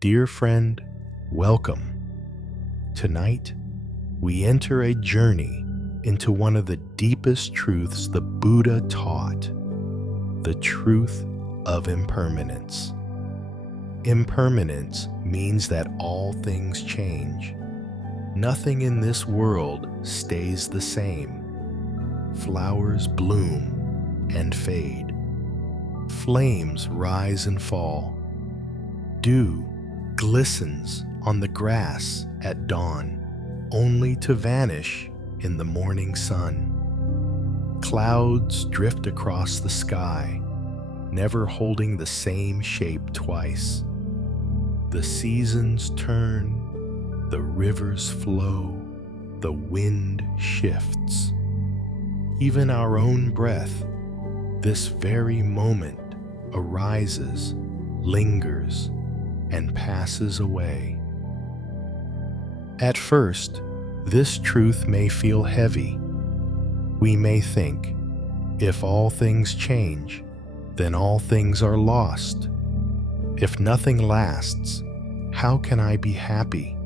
Dear friend, welcome. Tonight, we enter a journey into one of the deepest truths the Buddha taught, the truth of impermanence. Impermanence means that all things change. Nothing in this world stays the same. Flowers bloom and fade. Flames rise and fall. Dew glistens on the grass at dawn, only to vanish in the morning sun. Clouds drift across the sky, never holding the same shape twice. The seasons turn, the rivers flow, the wind shifts. Even our own breath, this very moment, arises, lingers, and passes away. At first, this truth may feel heavy. We may think, if all things change, then all things are lost. If nothing lasts, how can I be happy?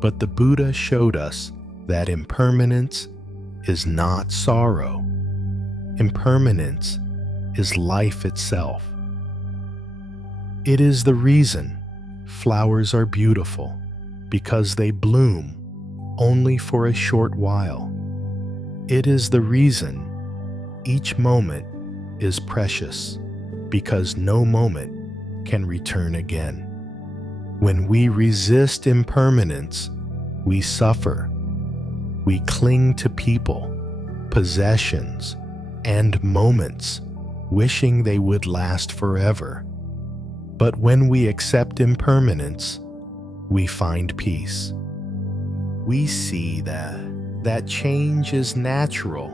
But the Buddha showed us that impermanence is not sorrow. Impermanence is life itself. It is the reason flowers are beautiful, because they bloom only for a short while. It is the reason each moment is precious, because no moment can return again. When we resist impermanence, we suffer. We cling to people, possessions, and moments, wishing they would last forever. But when we accept impermanence, we find peace. We see that change is natural,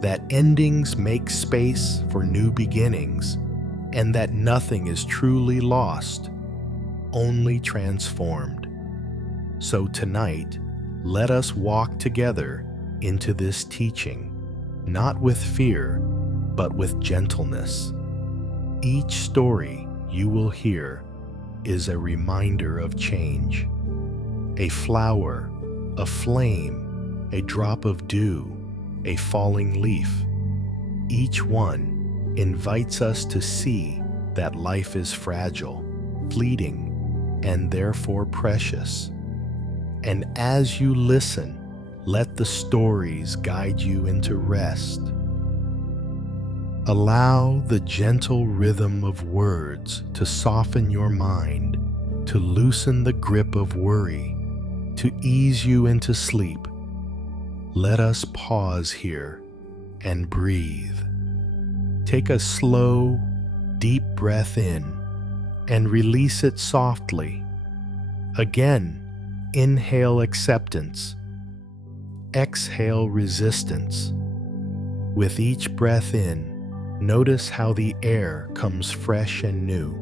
that endings make space for new beginnings, and that nothing is truly lost, only transformed. So tonight, let us walk together into this teaching, not with fear, but with gentleness. Each story you will hear is a reminder of change. A flower, a flame, a drop of dew, a falling leaf. Each one invites us to see that life is fragile, fleeting, and therefore precious. And as you listen, let the stories guide you into rest. Allow the gentle rhythm of words to soften your mind, to loosen the grip of worry, to ease you into sleep. Let us pause here and breathe. Take a slow, deep breath in and release it softly. Again, inhale acceptance. Exhale resistance. With each breath in, notice how the air comes fresh and new.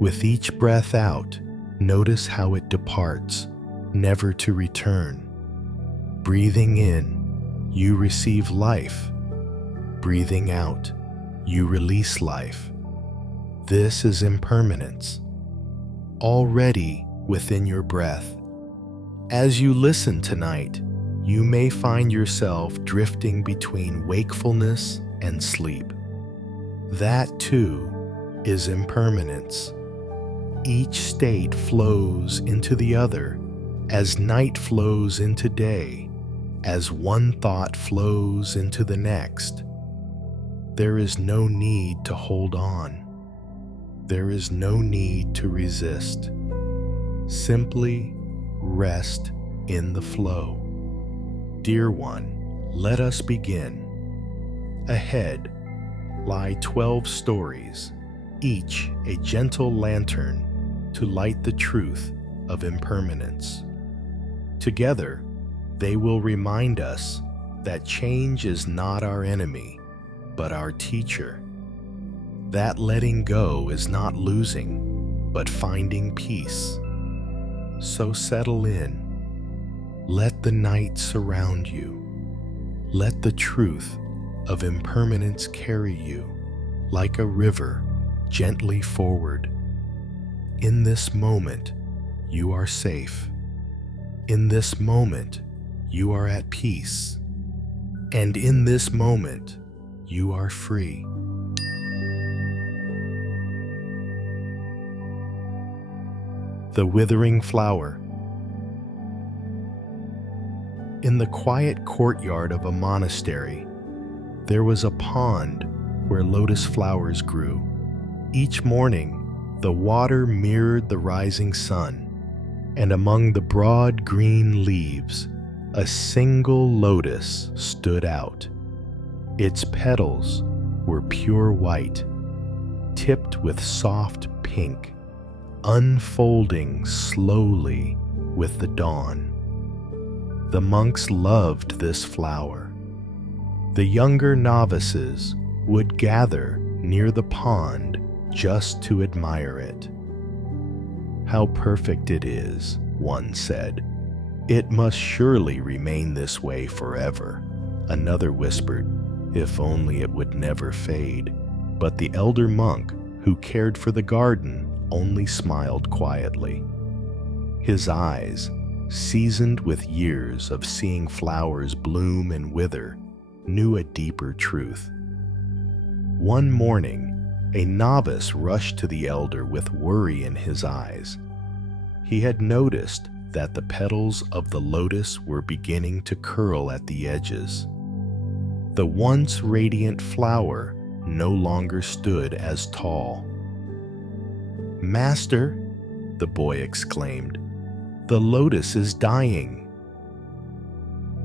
With each breath out, notice how it departs, never to return. Breathing in, you receive life. Breathing out, you release life. This is impermanence, already within your breath. As you listen tonight, you may find yourself drifting between wakefulness and sleep. That too is impermanence. Each state flows into the other, as night flows into day, as one thought flows into the next. There is no need to hold on. There is no need to resist. Simply rest in the flow. Dear one, let us begin. Ahead lie 12 stories, each a gentle lantern to light the truth of impermanence. Together, they will remind us that change is not our enemy, but our teacher. That letting go is not losing, but finding peace. So settle in. Let the night surround you. Let the truth of impermanence carry you like a river gently forward. In this moment, you are safe. In this moment, you are at peace. And in this moment, you are free. The Withering Flower. In the quiet courtyard of a monastery, there was a pond where lotus flowers grew. Each morning, the water mirrored the rising sun, and among the broad green leaves, a single lotus stood out. Its petals were pure white, tipped with soft pink, unfolding slowly with the dawn. The monks loved this flower. The younger novices would gather near the pond just to admire it. "How perfect it is," one said. "It must surely remain this way forever." Another whispered, "If only it would never fade." But the elder monk, who cared for the garden, only smiled quietly. His eyes, seasoned with years of seeing flowers bloom and wither, knew a deeper truth. One morning, a novice rushed to the elder with worry in his eyes. He had noticed that the petals of the lotus were beginning to curl at the edges. The once radiant flower no longer stood as tall. "Master," the boy exclaimed, "the lotus is dying."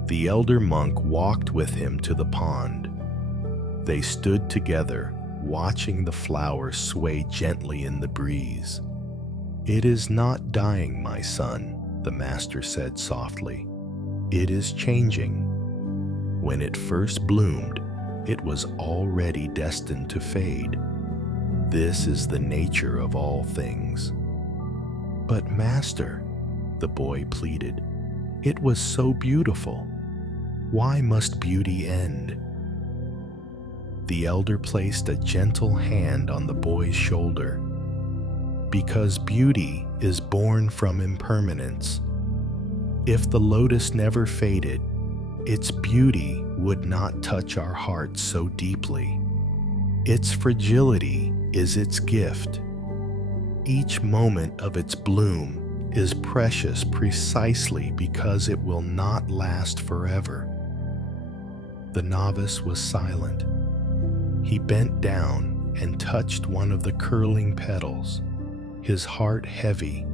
The elder monk walked with him to the pond. They stood together, watching the flower sway gently in the breeze. "It is not dying, my son," the master said softly. "It is changing. When it first bloomed, it was already destined to fade. This is the nature of all things." "But master," the boy pleaded, "it was so beautiful. Why must beauty end?" The elder placed a gentle hand on the boy's shoulder. "Because beauty is born from impermanence. If the lotus never faded, its beauty would not touch our hearts so deeply. Its fragility is its gift. Each moment of its bloom is precious precisely because it will not last forever." The novice was silent. He bent down and touched one of the curling petals, his heart heavy,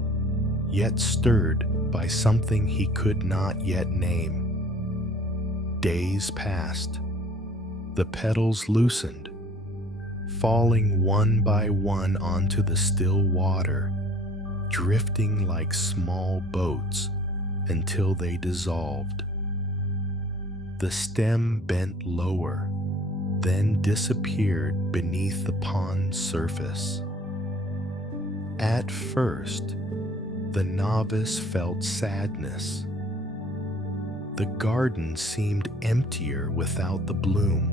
yet stirred by something he could not yet name. Days passed. The petals loosened, falling one by one onto the still water, drifting like small boats until they dissolved. The stem bent lower, then disappeared beneath the pond's surface. At first, the novice felt sadness. The garden seemed emptier without the bloom.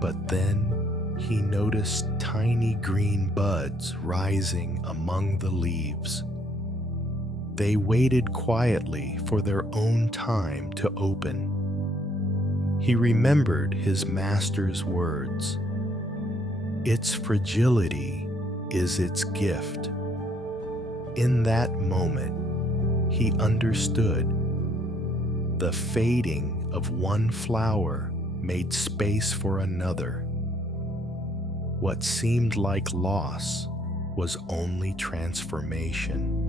But then he noticed tiny green buds rising among the leaves. They waited quietly for their own time to open. He remembered his master's words. "Its fragility is its gift." In that moment, he understood. The fading of one flower made space for another. What seemed like loss was only transformation.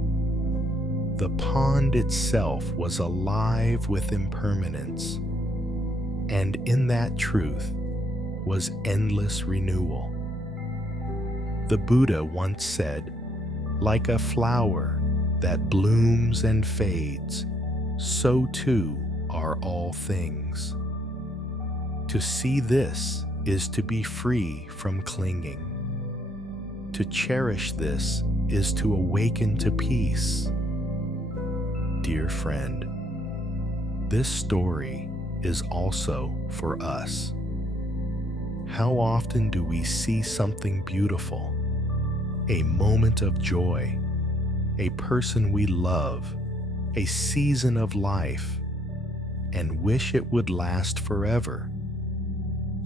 The pond itself was alive with impermanence, and in that truth was endless renewal. The Buddha once said, "Like a flower that blooms and fades, so too are all things." To see this is to be free from clinging. To cherish this is to awaken to peace. Dear friend, this story is also for us. How often do we see something beautiful, a moment of joy, a person we love, a season of life, and wish it would last forever.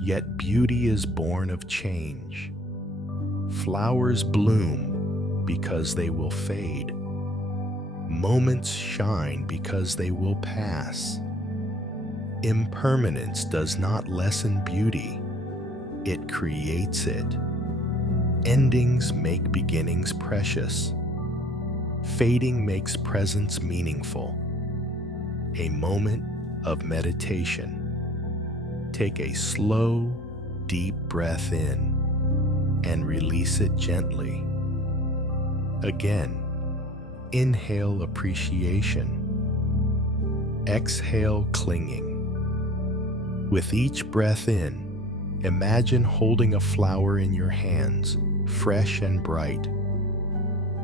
Yet beauty is born of change. Flowers bloom because they will fade. Moments shine because they will pass. Impermanence does not lessen beauty, it creates it. Endings make beginnings precious. Fading makes presence meaningful. A moment of meditation. Take a slow, deep breath in and release it gently. Again, inhale appreciation. Exhale clinging. With each breath in, imagine holding a flower in your hands, fresh and bright.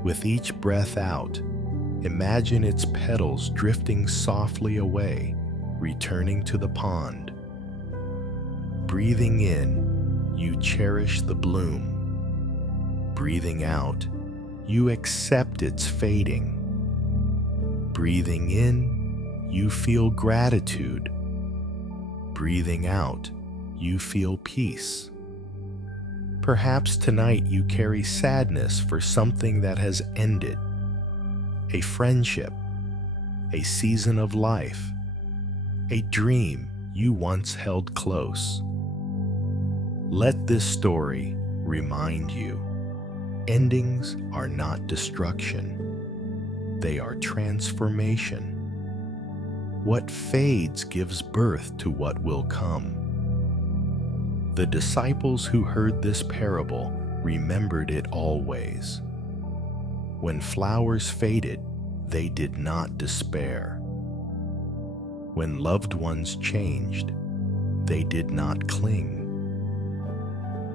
With each breath out, imagine its petals drifting softly away, returning to the pond. Breathing in, you cherish the bloom. Breathing out, you accept its fading. Breathing in, you feel gratitude. Breathing out, you feel peace. Perhaps tonight you carry sadness for something that has ended. A friendship, a season of life, a dream you once held close. Let this story remind you, endings are not destruction. They are transformation. What fades gives birth to what will come. The disciples who heard this parable remembered it always. When flowers faded, they did not despair. When loved ones changed, they did not cling.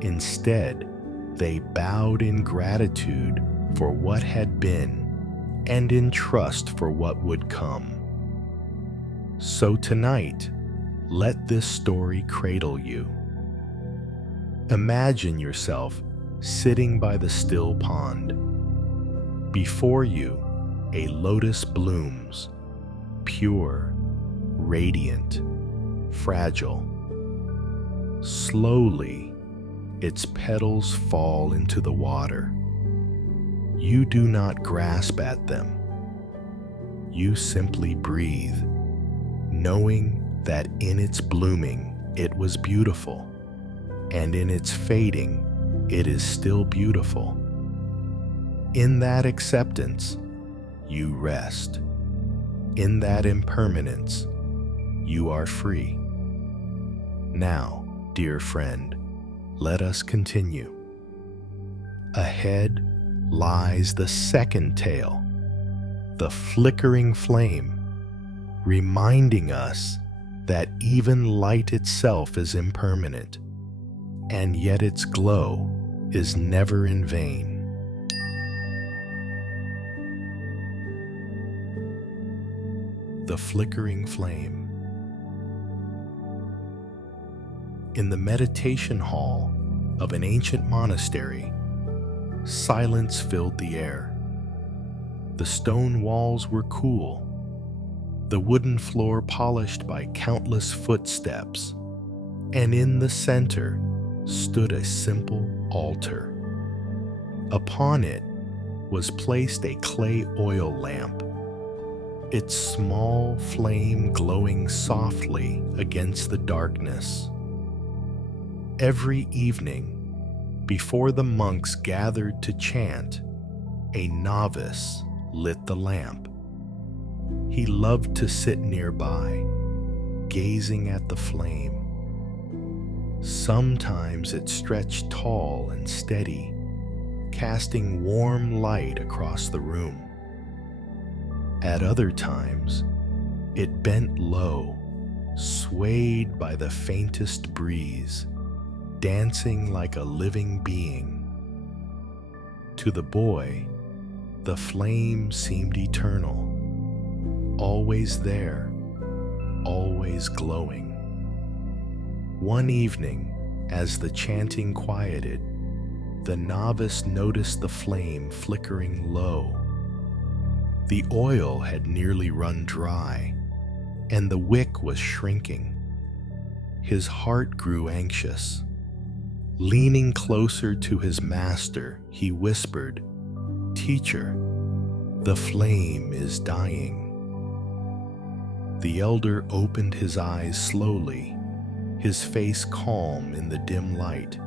Instead, they bowed in gratitude for what had been and in trust for what would come. So tonight, let this story cradle you. Imagine yourself sitting by the still pond. Before you, a lotus blooms, pure, radiant, fragile. Slowly, its petals fall into the water. You do not grasp at them. You simply breathe, knowing that in its blooming it was beautiful, and in its fading it is still beautiful. In that acceptance, you rest. In that impermanence, you are free. Now, dear friend, let us continue. Ahead lies the second tale, the Flickering Flame, reminding us that even light itself is impermanent, and yet its glow is never in vain. The Flickering Flame. In the meditation hall of an ancient monastery, silence filled the air. The stone walls were cool, the wooden floor polished by countless footsteps, and in the center stood a simple altar. Upon it was placed a clay oil lamp, its small flame glowing softly against the darkness. Every evening, before the monks gathered to chant, a novice lit the lamp. He loved to sit nearby, gazing at the flame. Sometimes it stretched tall and steady, casting warm light across the room. At other times, it bent low, swayed by the faintest breeze, dancing like a living being. To the boy, the flame seemed eternal, always there, always glowing. One evening, as the chanting quieted, The novice noticed the flame flickering low. The oil had nearly run dry, and the wick was shrinking. His heart grew anxious. Leaning closer to his master, he whispered, "Teacher, the flame is dying." The elder opened his eyes slowly, his face calm in the dim light.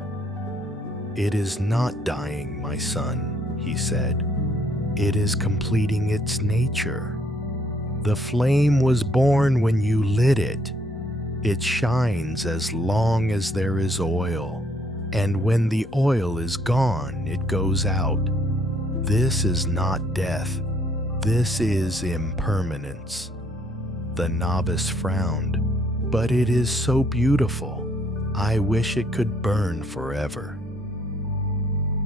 "It is not dying, my son," he said. "It is completing its nature. The flame was born when you lit it. It shines as long as there is oil, and when the oil is gone, it goes out. This is not death. This is impermanence." The novice frowned. "But it is so beautiful. I wish it could burn forever."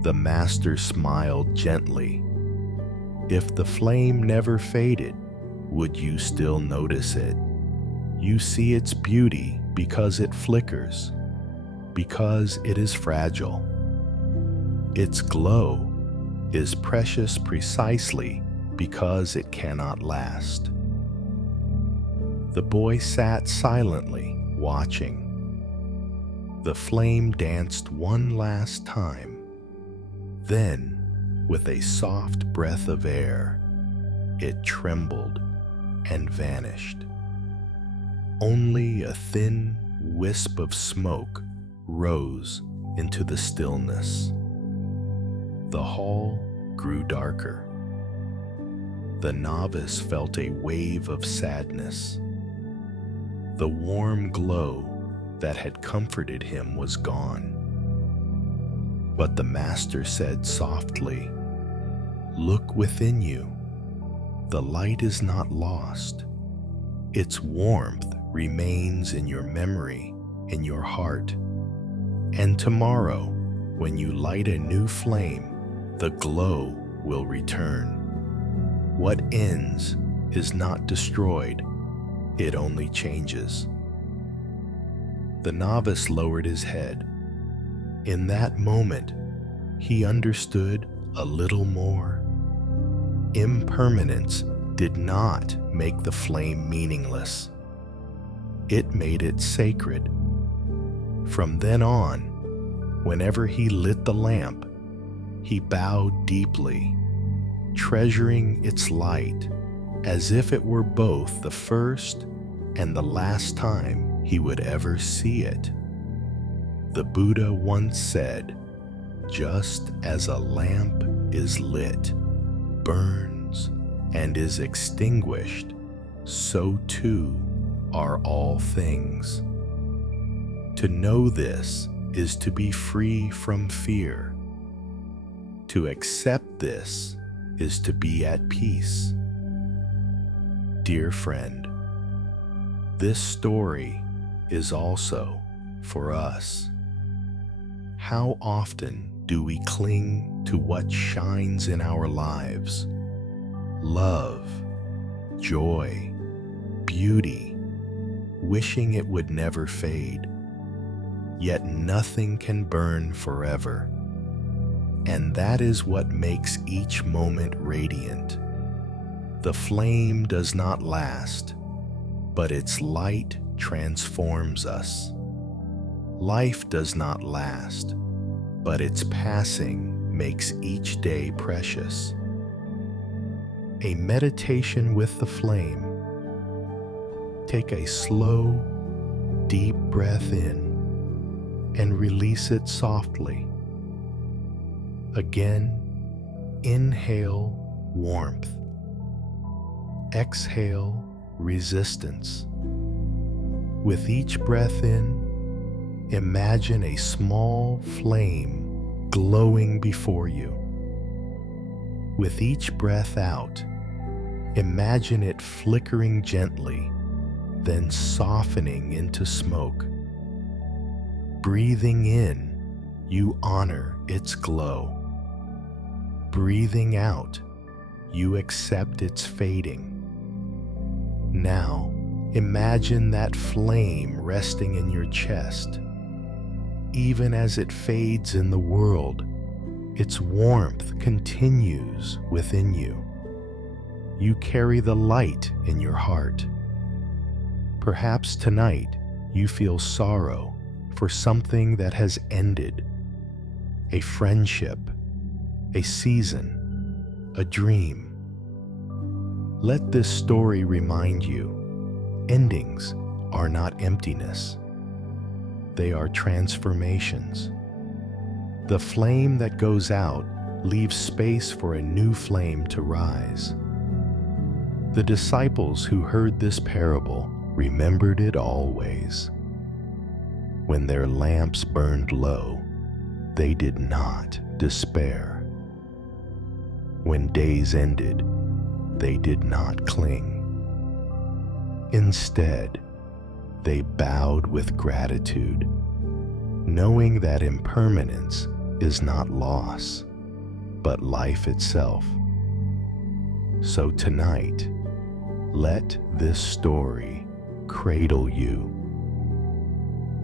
The master smiled gently. "If the flame never faded, would you still notice it? You see its beauty because it flickers, because it is fragile. Its glow is precious precisely because it cannot last." The boy sat silently, watching. The flame danced one last time. Then, with a soft breath of air, it trembled and vanished. Only a thin wisp of smoke rose into the stillness. The hall grew darker. The novice felt a wave of sadness. The warm glow that had comforted him was gone. But the master said softly, "Look within you. The light is not lost. Its warmth remains in your memory, in your heart. And tomorrow, when you light a new flame, the glow will return. What ends is not destroyed. It only changes." The novice lowered his head. In that moment, he understood a little more. Impermanence did not make the flame meaningless. It made it sacred. From then on, whenever he lit the lamp, he bowed deeply, treasuring its light as if it were both the first and the last time he would ever see it. The Buddha once said, "Just as a lamp is lit, burns, and is extinguished, so too are all things." To know this is to be free from fear. To accept this is to be at peace. Dear friend, this story is also for us. How often do we cling to what shines in our lives? Love, joy, beauty, wishing it would never fade. Yet nothing can burn forever. And that is what makes each moment radiant. The flame does not last, but its light transforms us. Life does not last, but its passing makes each day precious. A meditation with the flame. Take a slow, deep breath in and release it softly. Again, inhale warmth. Exhale resistance. With each breath in, imagine a small flame glowing before you. With each breath out, imagine it flickering gently, then softening into smoke. Breathing in, you honor its glow. Breathing out, you accept its fading. Now, imagine that flame resting in your chest. Even as it fades in the world, Its warmth continues within you. You carry the light in your heart. Perhaps tonight you feel sorrow for something that has ended, a friendship, a season, a dream. Let this story remind you, endings are not emptiness. They are transformations. The flame that goes out leaves space for a new flame to rise. The disciples who heard this parable remembered it always. When their lamps burned low, they did not despair. When days ended, they did not cling. Instead, they bowed with gratitude, knowing that impermanence is not loss, but life itself. So tonight, let this story cradle you.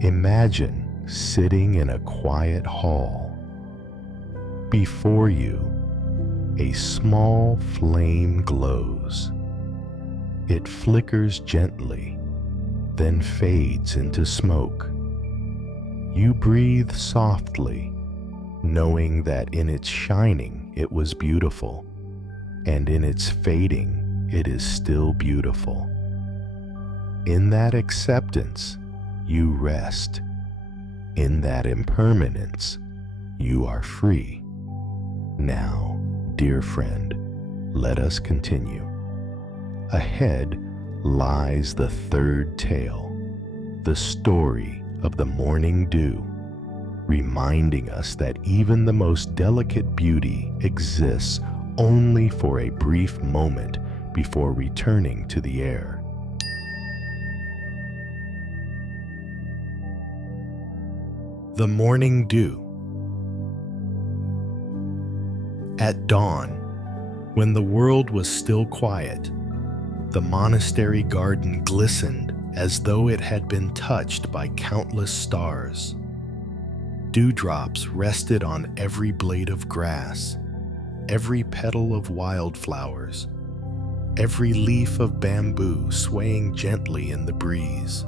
Imagine sitting in a quiet hall. Before you, a small flame glows. It flickers gently, then fades into smoke. You breathe softly, knowing that in its shining it was beautiful, and in its fading it is still beautiful. In that acceptance, you rest. In that impermanence, you are free. Now, dear friend, let us continue. Ahead lies the third tale, the story of the morning dew, reminding us that even the most delicate beauty exists only for a brief moment before returning to the air. The morning dew. At dawn, when the world was still quiet, the monastery garden glistened as though it had been touched by countless stars. Dewdrops rested on every blade of grass, every petal of wildflowers, every leaf of bamboo swaying gently in the breeze.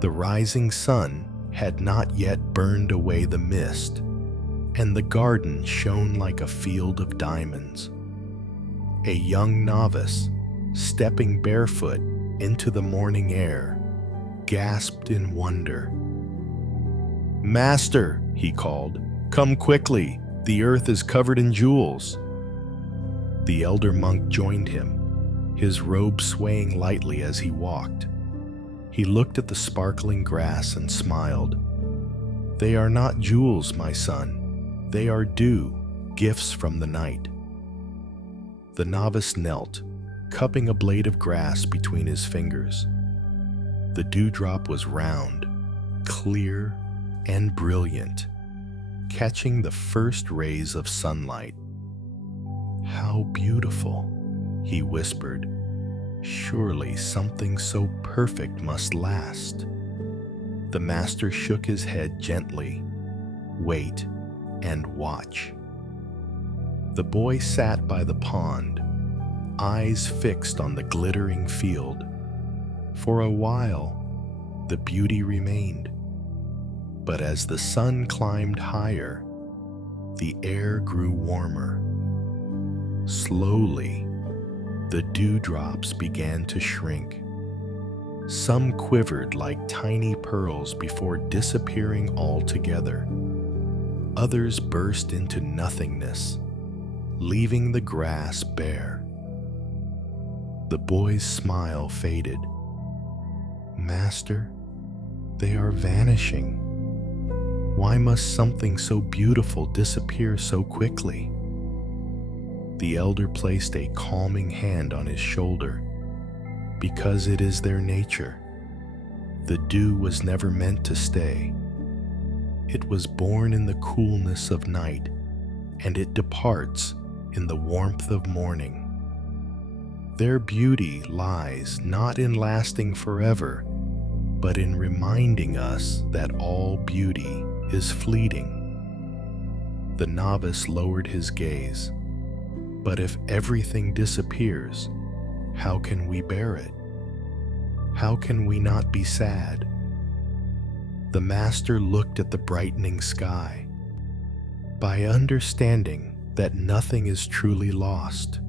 The rising sun had not yet burned away the mist, and the garden shone like a field of diamonds. A young novice, stepping barefoot into the morning air, gasped in wonder. "Master," he called, "come quickly, the earth is covered in jewels." The elder monk joined him, his robe swaying lightly as he walked. He looked at the sparkling grass and smiled. "They are not jewels, my son. They are dew, gifts from the night." The novice knelt, cupping a blade of grass between his fingers. The dewdrop was round, clear, and brilliant, catching the first rays of sunlight. "How beautiful," he whispered. "Surely something so perfect must last." The master shook his head gently. "Wait and watch." The boy sat by the pond, eyes fixed on the glittering field. For a while, the beauty remained. But as the sun climbed higher, the air grew warmer. Slowly, the dewdrops began to shrink. Some quivered like tiny pearls before disappearing altogether. Others burst into nothingness, leaving the grass bare. The boy's smile faded. "Master, they are vanishing. Why must something so beautiful disappear so quickly?" The elder placed a calming hand on his shoulder. "Because it is their nature. The dew was never meant to stay. It was born in the coolness of night, and it departs in the warmth of morning. Their beauty lies not in lasting forever, but in reminding us that all beauty is fleeting. The novice lowered his gaze. But if everything disappears, how can we bear it? How can we not be sad? The master looked at the brightening sky. By understanding that nothing is truly lost,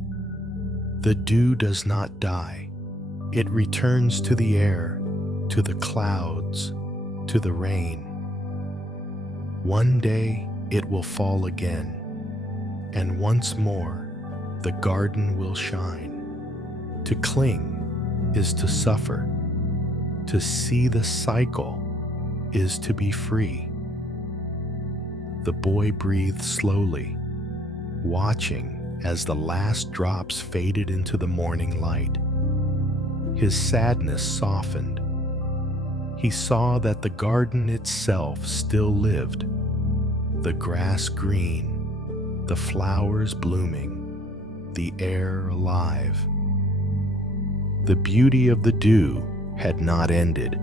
the dew does not die. It returns to the air, to the clouds, to the rain. One day it will fall again, and once more the garden will shine. To cling is to suffer. To see the cycle is to be free. The boy breathed slowly, watching as the last drops faded into the morning light. His sadness softened. He saw that the garden itself still lived, the grass green, the flowers blooming, the air alive. The beauty of the dew had not ended.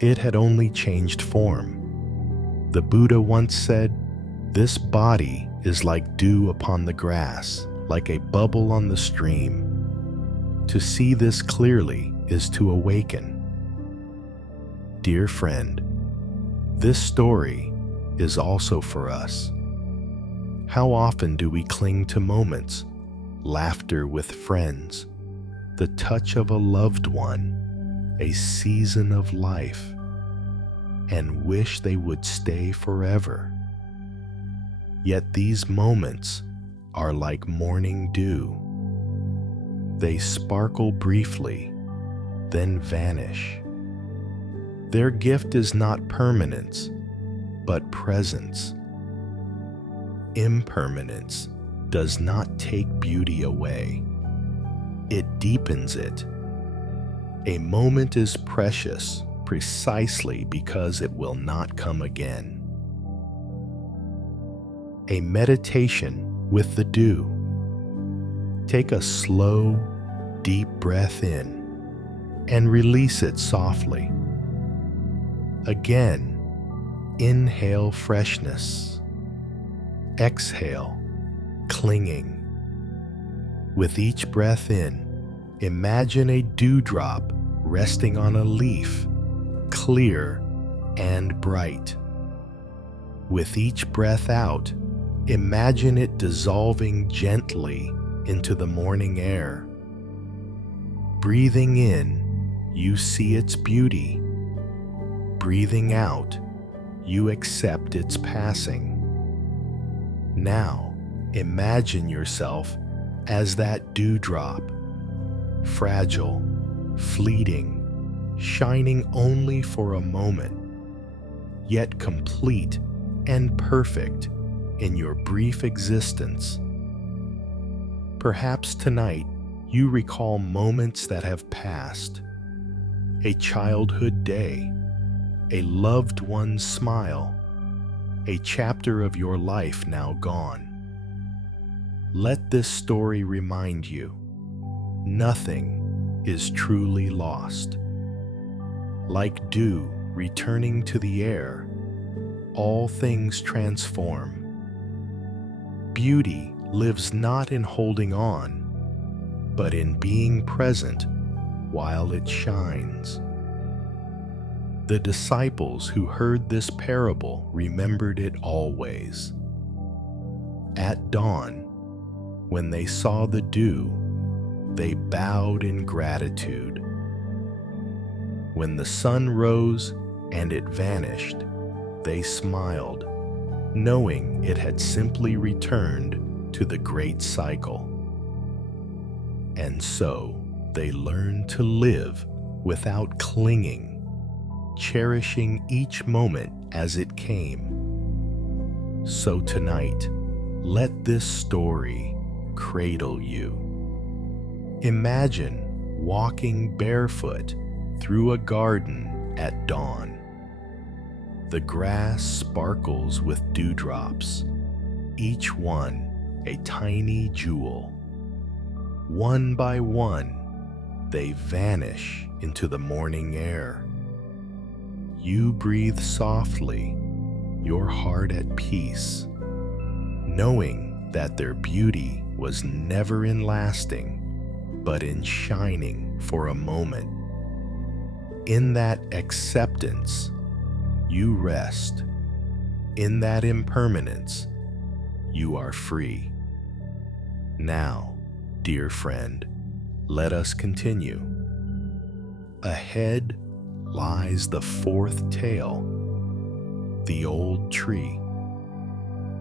It had only changed form. The Buddha once said, "This body is like dew upon the grass, like a bubble on the stream. To see this clearly is to awaken." Dear friend, this story is also for us. How often do we cling to moments, laughter with friends, the touch of a loved one, a season of life, and wish they would stay forever? Yet these moments are like morning dew. They sparkle briefly, then vanish. Their gift is not permanence, but presence. Impermanence does not take beauty away. It deepens it. A moment is precious precisely because it will not come again. A meditation with the dew. Take a slow, deep breath in and release it softly. Again, inhale freshness. Exhale, clinging. With each breath in, imagine a dewdrop resting on a leaf, clear and bright. With each breath out, imagine it dissolving gently into the morning air. Breathing in, you see its beauty. Breathing out, you accept its passing. Now, imagine yourself as that dewdrop, fragile, fleeting, shining only for a moment, yet complete and perfect in your brief existence. Perhaps tonight you recall moments that have passed, a childhood day, a loved one's smile, a chapter of your life now gone. Let this story remind you, nothing is truly lost. Like dew returning to the air, all things transform. Beauty lives not in holding on, but in being present while it shines. The disciples who heard this parable remembered it always. At dawn, when they saw the dew, they bowed in gratitude. When the sun rose and it vanished, they smiled, knowing it had simply returned to the great cycle. And so they learned to live without clinging, cherishing each moment as it came. So tonight, let this story cradle you. Imagine walking barefoot through a garden at dawn. The grass sparkles with dewdrops, each one a tiny jewel. One by one, they vanish into the morning air. You breathe softly, your heart at peace. knowing that their beauty was never in lasting, but in shining for a moment. In that acceptance, you rest. In that impermanence, you are free. Now, dear friend, let us continue. Ahead lies the fourth tale, the old tree,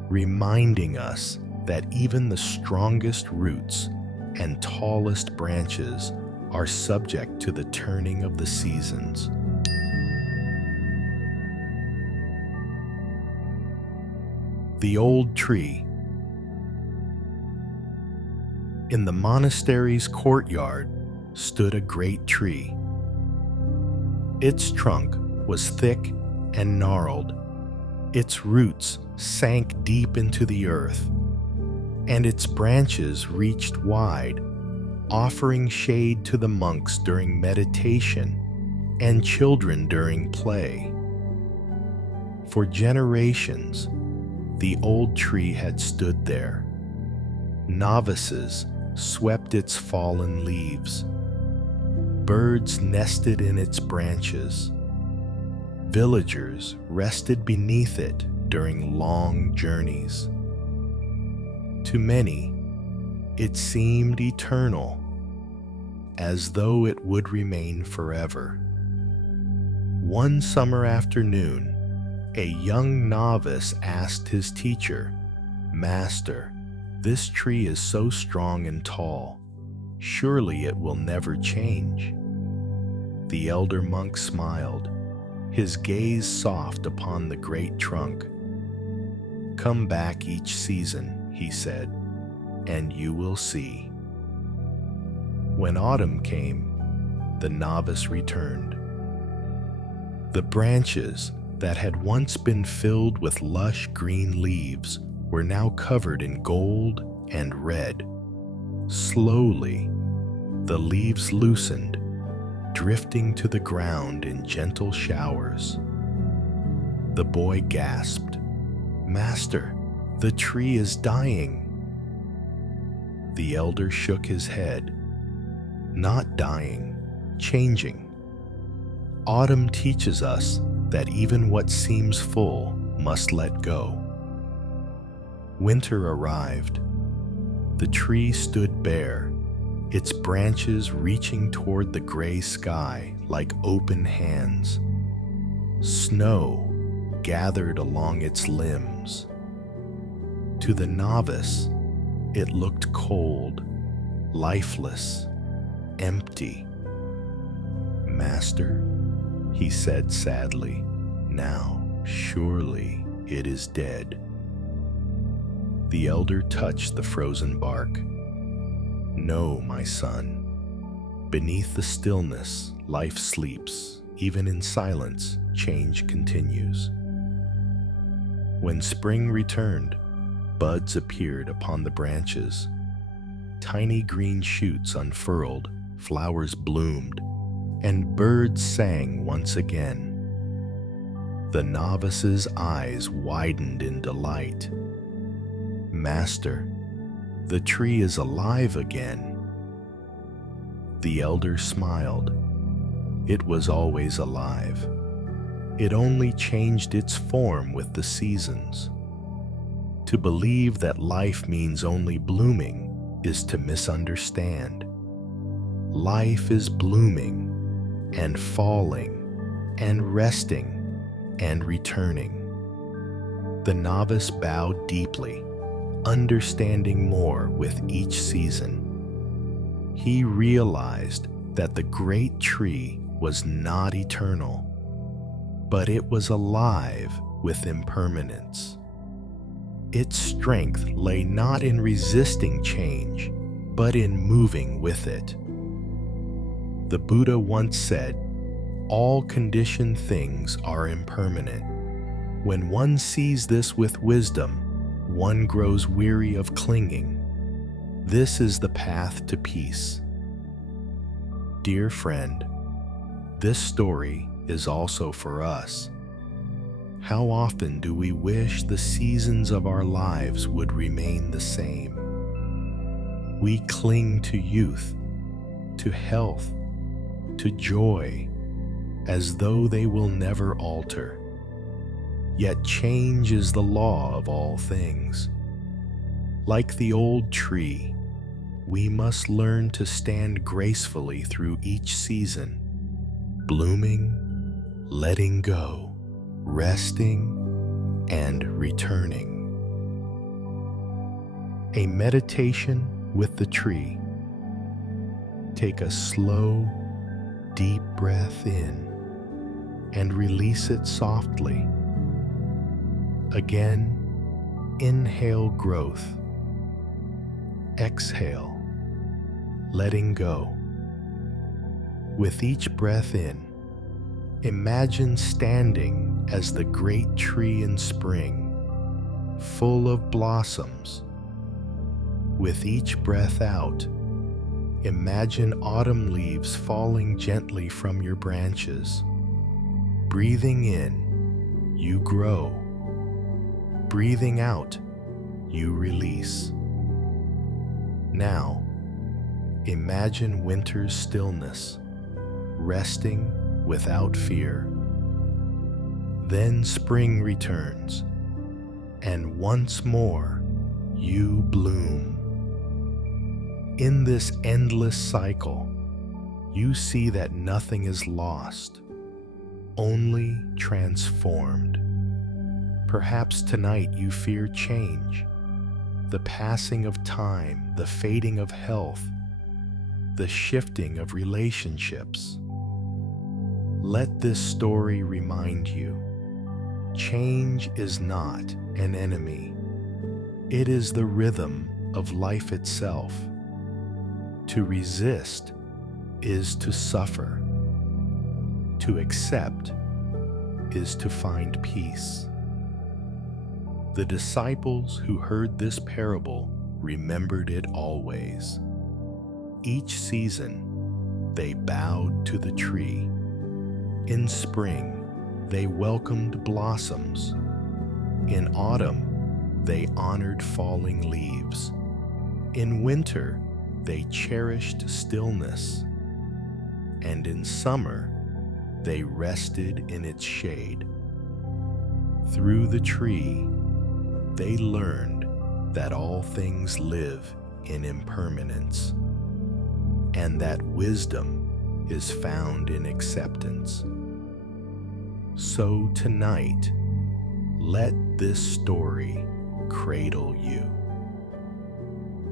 reminding us that even the strongest roots and tallest branches are subject to the turning of the seasons. The old tree. In the monastery's courtyard stood a great tree. Its trunk was thick and gnarled. Its roots sank deep into the earth, and its branches reached wide, offering shade to the monks during meditation and children during play. For generations, the old tree had stood there. Novices swept its fallen leaves. Birds nested in its branches. Villagers rested beneath it during long journeys. To many, it seemed eternal, as though it would remain forever. One summer afternoon, a young novice asked his teacher, "Master, this tree is so strong and tall. Surely it will never change." The elder monk smiled, his gaze soft upon the great trunk. "Come back each season," he said, "and you will see." When autumn came, the novice returned. The branches that had once been filled with lush green leaves were now covered in gold and red. Slowly, the leaves loosened, drifting to the ground in gentle showers. The boy gasped, "Master, the tree is dying." The elder shook his head. "Not dying, changing. Autumn teaches us that even what seems full must let go." Winter arrived. The tree stood bare, its branches reaching toward the gray sky like open hands. Snow gathered along its limbs. To the novice, it looked cold, lifeless, empty. "Master," he said sadly, "now surely it is dead." The elder touched the frozen bark. "No, my son. Beneath the stillness, life sleeps. Even in silence, change continues." When spring returned, buds appeared upon the branches. Tiny green shoots unfurled, flowers bloomed, and birds sang once again. The novice's eyes widened in delight. "Master, the tree is alive again." The elder smiled. It was always alive. It only changed its form with the seasons. To believe that life means only blooming is to misunderstand. Life is blooming and falling and resting and returning. The novice bowed deeply, understanding more with each season. He realized that the great tree was not eternal, but it was alive with impermanence. Its strength lay not in resisting change, but in moving with it. The Buddha once said, "All conditioned things are impermanent. When one sees this with wisdom, one grows weary of clinging. This is the path to peace." Dear friend, this story is also for us. How often do we wish the seasons of our lives would remain the same? We cling to youth, to health, to joy, as though they will never alter. Yet change is the law of all things. Like the old tree, we must learn to stand gracefully through each season, blooming, letting go, resting, and returning. A meditation with the tree. Take a slow, deep breath in and release it softly. Again, inhale growth. Exhale, letting go. With each breath in, imagine standing as the great tree in spring, full of blossoms. With each breath out, imagine autumn leaves falling gently from your branches. Breathing in, you grow. Breathing out, you release. Now, imagine winter's stillness, resting without fear. Then spring returns, and once more you bloom. In this endless cycle, you see that nothing is lost, only transformed. Perhaps tonight you fear change, the passing of time, the fading of health, the shifting of relationships. Let this story remind you, change is not an enemy. It is the rhythm of life itself. To resist is to suffer. To accept is to find peace. The disciples who heard this parable remembered it always. Each season, they bowed to the tree. In spring, they welcomed blossoms. In autumn, they honored falling leaves. In winter, they cherished stillness. And in summer, they rested in its shade. Through the tree, they learned that all things live in impermanence, and that wisdom is found in acceptance. So tonight, let this story cradle you.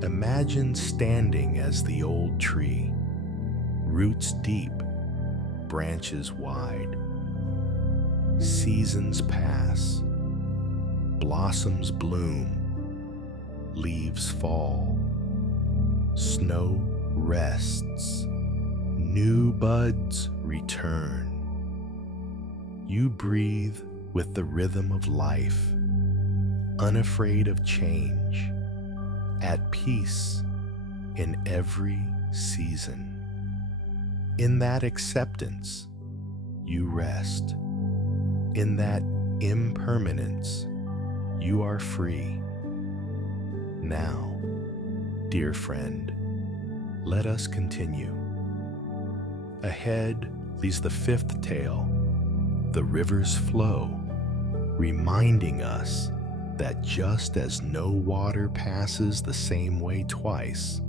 Imagine standing as the old tree, roots deep, branches wide. Seasons pass, blossoms bloom, leaves fall, snow rests, new buds return. You breathe with the rhythm of life, unafraid of change, at peace in every season. In that acceptance, you rest. In that impermanence, you are free. Now, dear friend, let us continue. Ahead lies the fifth tale, the river's flow, reminding us that just as no water passes the same way twice,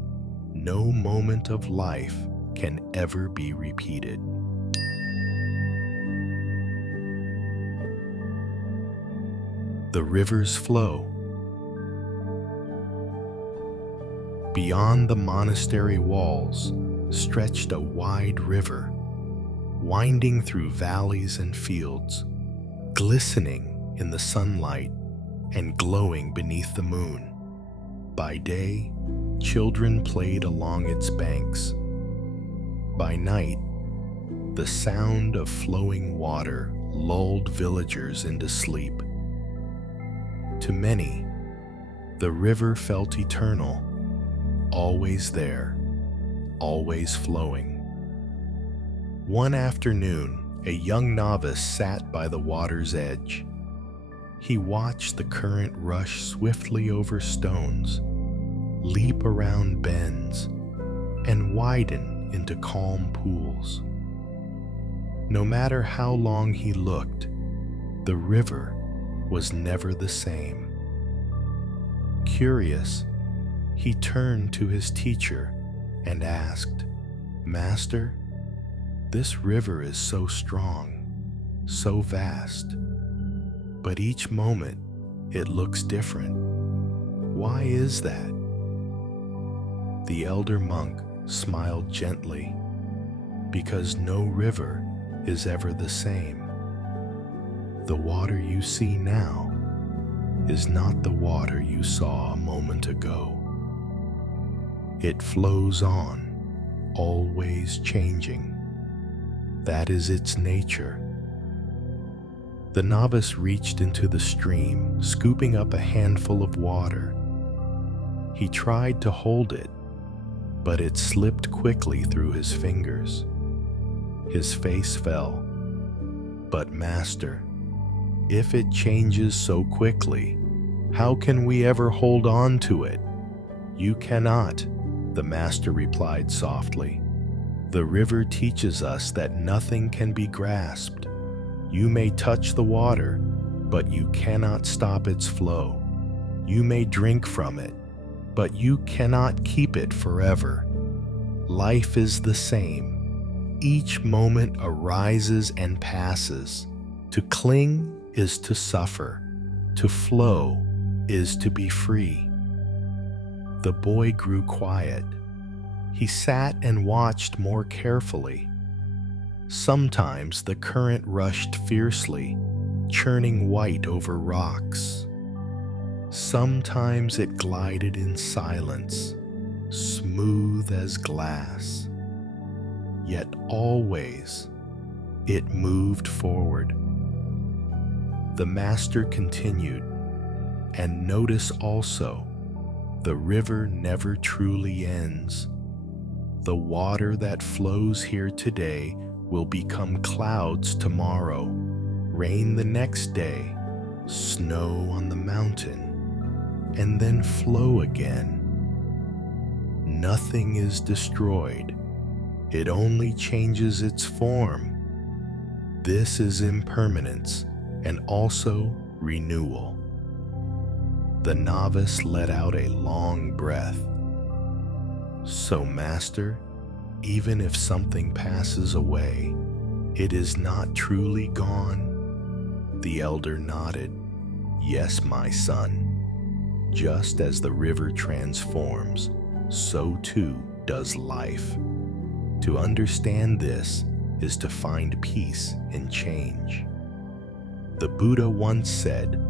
no moment of life can ever be repeated. The river's flow. Beyond the monastery walls stretched a wide river, winding through valleys and fields, glistening in the sunlight and glowing beneath the moon. By day, children played along its banks. By night, the sound of flowing water lulled villagers into sleep. To many, the river felt eternal, always there, always flowing. One afternoon, a young novice sat by the water's edge, He watched the current rush swiftly over stones, leap around bends, and widen into calm pools. No matter how long he looked, the river was never the same. Curious, he turned to his teacher and asked, "Master, this river is so strong, so vast, but each moment it looks different. Why is that?" The elder monk smiled gently, "Because no river is ever the same. The water you see now is not the water you saw a moment ago. It flows on, always changing. That is its nature." The novice reached into the stream, scooping up a handful of water. He tried to hold it, but it slipped quickly through his fingers. His face fell. "But Master, if it changes so quickly, how can we ever hold on to it?" "You cannot," the Master replied softly. "The river teaches us that nothing can be grasped. You may touch the water, but you cannot stop its flow. You may drink from it, but you cannot keep it forever. Life is the same. Each moment arises and passes. To cling is to suffer. To flow is to be free." The boy grew quiet. He sat and watched more carefully. Sometimes the current rushed fiercely, churning white over rocks. Sometimes it glided in silence, smooth as glass. Yet always it moved forward. The Master continued, "And notice also, the river never truly ends. The water that flows here today will become clouds tomorrow, rain the next day, snow on the mountain, and then flow again. Nothing is destroyed. It only changes its form. This is impermanence and also renewal." The novice let out a long breath. "So, Master, even if something passes away, it is not truly gone?" The elder nodded. "Yes, my son. Just as the river transforms, so too does life. To understand this is to find peace in change. The Buddha once said,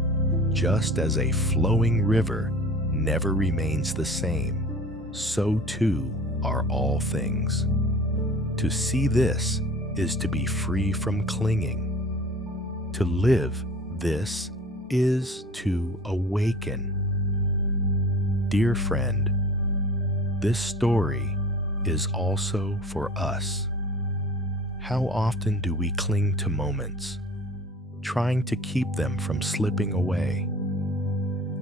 'Just as a flowing river never remains the same, so too are all things.' To see this is to be free from clinging. To live this is to awaken." Dear friend, this story is also for us. How often do we cling to moments, trying to keep them from slipping away?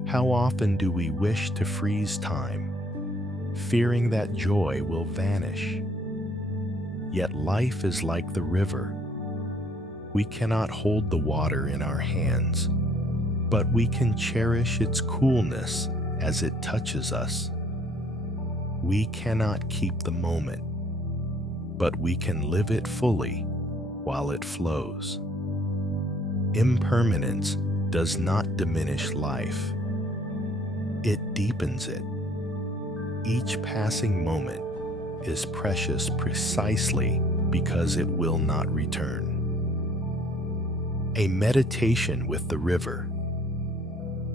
How often do we wish to freeze time, fearing that joy will vanish? Yet life is like the river. We cannot hold the water in our hands, but we can cherish its coolness as it touches us. We cannot keep the moment, but we can live it fully while it flows. Impermanence does not diminish life. It deepens it. Each passing moment is precious precisely because it will not return. A meditation with the river.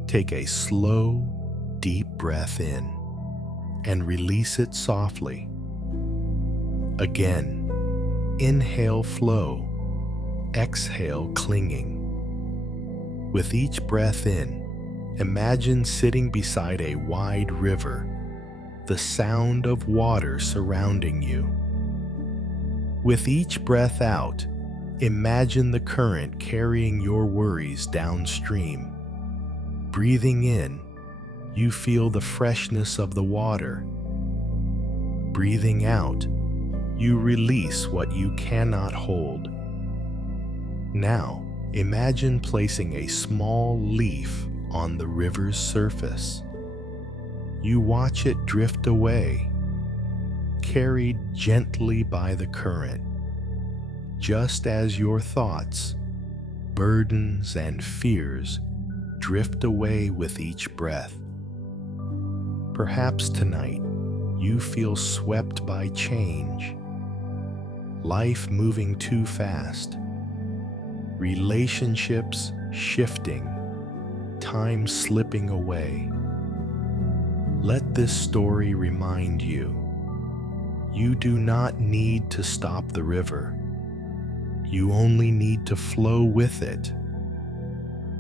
Take a slow, deep breath in and release it softly. Again, inhale flow, exhale clinging. With each breath in, imagine sitting beside a wide river, the sound of water surrounding you. With each breath out, imagine the current carrying your worries downstream, Breathing in, you feel the freshness of the water. Breathing out, you release what you cannot hold. Now, imagine placing a small leaf on the river's surface. You watch it drift away, carried gently by the current, just as your thoughts, burdens, and fears drift away with each breath. Perhaps tonight you feel swept by change, life moving too fast, relationships shifting, time slipping away. Let this story remind you, you do not need to stop the river. You only need to flow with it.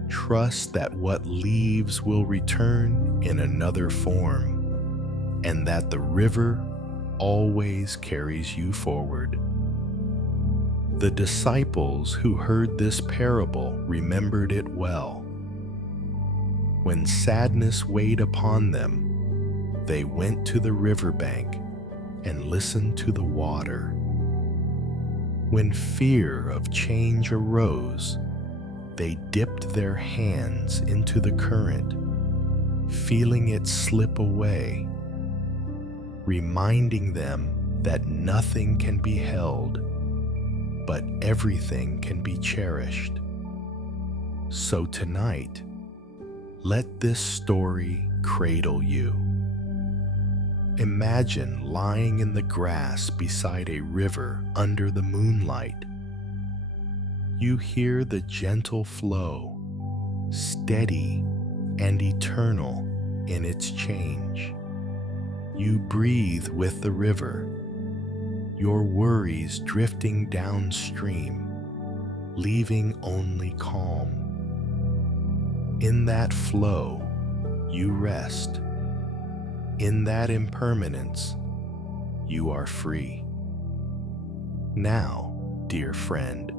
Trust that what leaves will return in another form, and that the river always carries you forward. The disciples who heard this parable remembered it well. When sadness weighed upon them, they went to the riverbank and listened to the water. When fear of change arose, they dipped their hands into the current, feeling it slip away, reminding them that nothing can be held, but everything can be cherished. So tonight, let this story cradle you. Imagine lying in the grass beside a river under the moonlight. You hear the gentle flow, steady and eternal in its change. You breathe with the river, your worries drifting downstream, leaving only calm. In that flow, you rest. In that impermanence, you are free. Now, dear friend,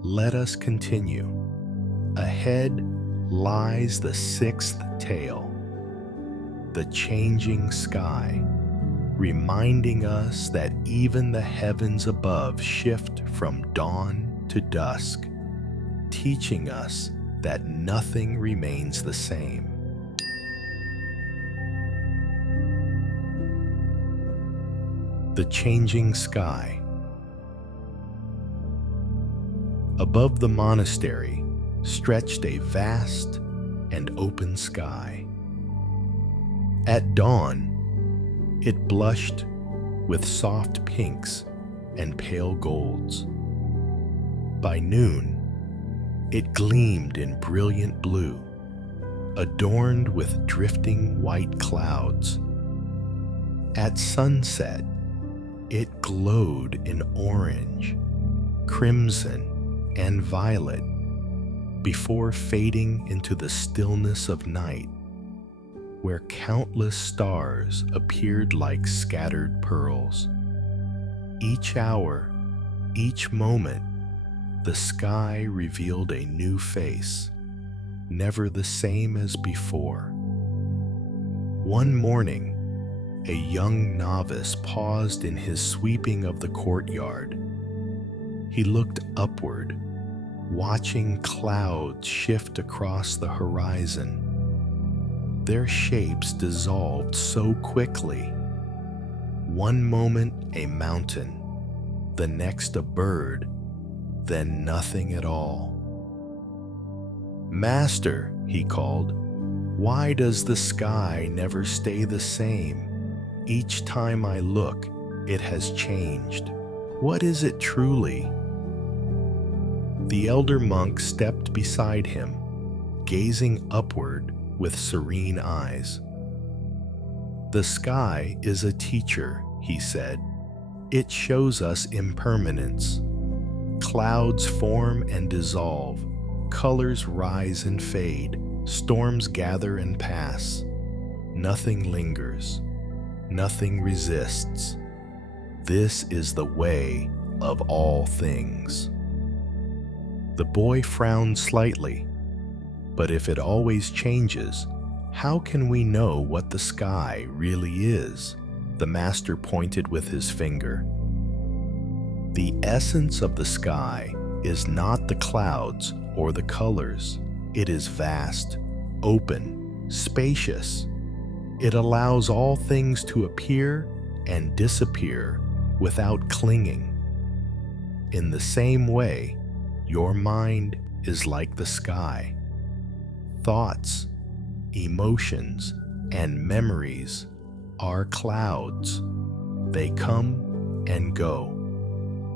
let us continue. Ahead lies the sixth tale, the changing sky, reminding us that even the heavens above shift from dawn to dusk, teaching us that nothing remains the same. The changing sky. Above the monastery stretched a vast and open sky. At dawn, it blushed with soft pinks and pale golds. By noon, it gleamed in brilliant blue, adorned with drifting white clouds. At sunset, it glowed in orange, crimson, and violet before fading into the stillness of night, where countless stars appeared like scattered pearls. Each hour, each moment, the sky revealed a new face, never the same as before. One morning, a young novice paused in his sweeping of the courtyard. He looked upward, watching clouds shift across the horizon. Their shapes dissolved so quickly. One moment a mountain, the next a bird, then nothing at all. "Master," he called, "why does the sky never stay the same? Each time I look, it has changed. What is it truly?" The elder monk stepped beside him, gazing upward with serene eyes. "The sky is a teacher," he said. "It shows us impermanence. Clouds form and dissolve, colors rise and fade, storms gather and pass. Nothing lingers. Nothing resists. This is the way of all things." The boy frowned slightly, But if it always changes, how can we know what the sky really is? The master pointed with his finger. The essence of the sky is not the clouds or the colors. It is vast, open, spacious. It allows all things to appear and disappear without clinging. In the same way, your mind is like the sky. Thoughts, emotions, and memories are clouds. They come and go.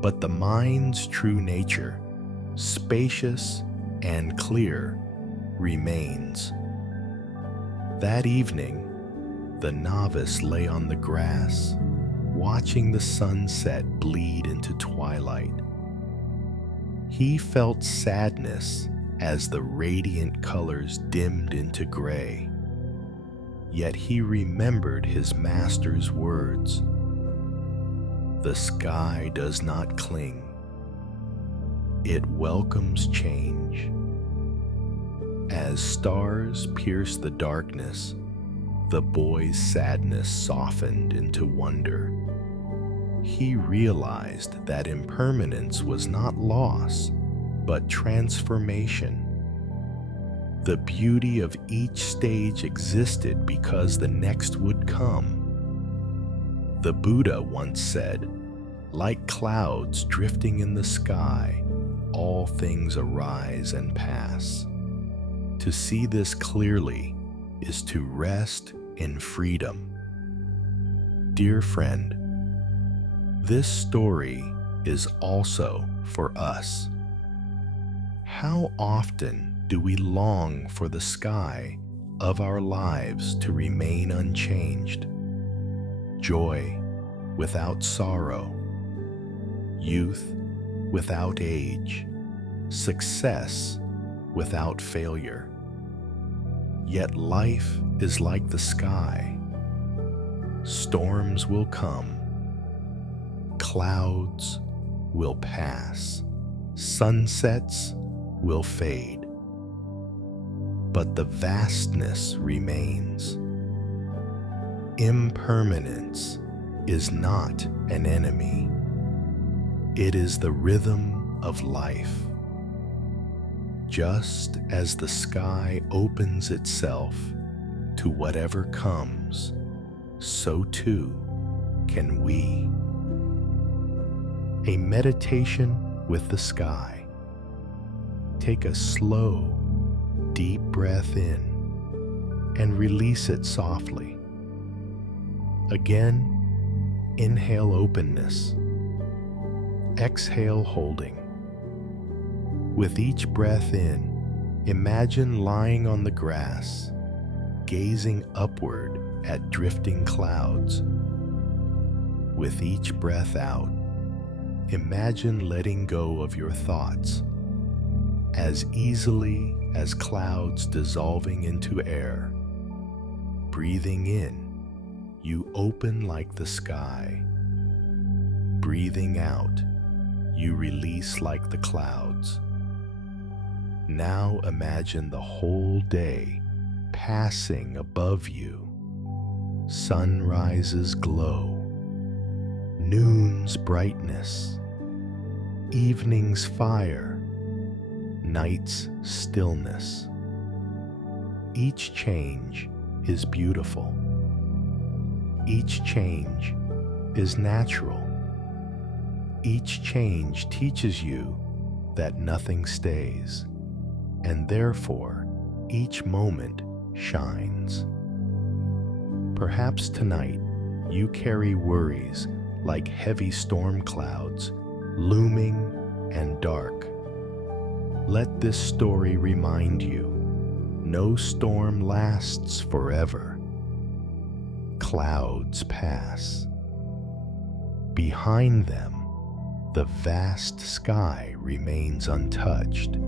But the mind's true nature, spacious and clear, remains. That evening, the novice lay on the grass, watching the sunset bleed into twilight. He felt sadness as the radiant colors dimmed into gray. Yet he remembered his master's words. The sky does not cling. It welcomes change. As stars pierced the darkness, the boy's sadness softened into wonder. He realized that impermanence was not loss, but transformation. The beauty of each stage existed because the next would come. The Buddha once said, "Like clouds drifting in the sky, all things arise and pass." To see this clearly is to rest in freedom. Dear friend, this story is also for us. How often do we long for the sky of our lives to remain unchanged? Joy without sorrow, youth without age, success without failure. Yet life is like the sky. Storms will come, clouds will pass, sunsets will fade, but the vastness remains. Impermanence is not an enemy. It is the rhythm of life. Just as the sky opens itself to whatever comes, so too can we. A meditation with the sky. Take a slow, deep breath in and release it softly. Again, inhale openness. Exhale holding. With each breath in, imagine lying on the grass, gazing upward at drifting clouds. With each breath out, imagine letting go of your thoughts, as easily as clouds dissolving into air. Breathing in, you open like the sky. Breathing out, you release like the clouds. Now imagine the whole day passing above you. Sunrise's glow, noon's brightness, evening's fire, night's stillness. Each change is beautiful. Each change is natural. Each change teaches you that nothing stays, and therefore each moment shines. Perhaps tonight you carry worries like heavy storm clouds, looming and dark. Let this story remind you, no storm lasts forever. Clouds pass. Behind them, the vast sky remains untouched.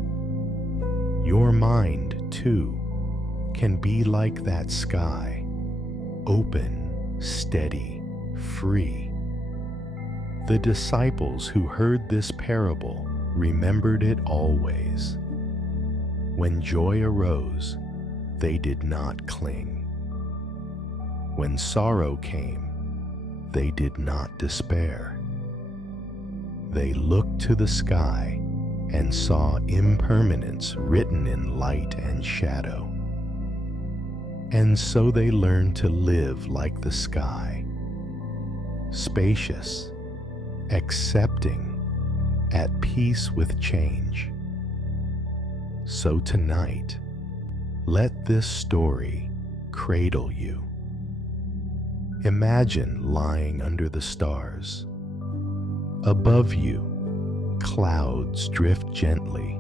Your mind, too, can be like that sky, open, steady, free. The disciples who heard this parable remembered it always. When joy arose, they did not cling. When sorrow came, they did not despair. They looked to the sky and saw impermanence written in light and shadow. And so they learned to live like the sky, spacious, accepting, at peace with change. So tonight, let this story cradle you. Imagine lying under the stars. Above you, clouds drift gently.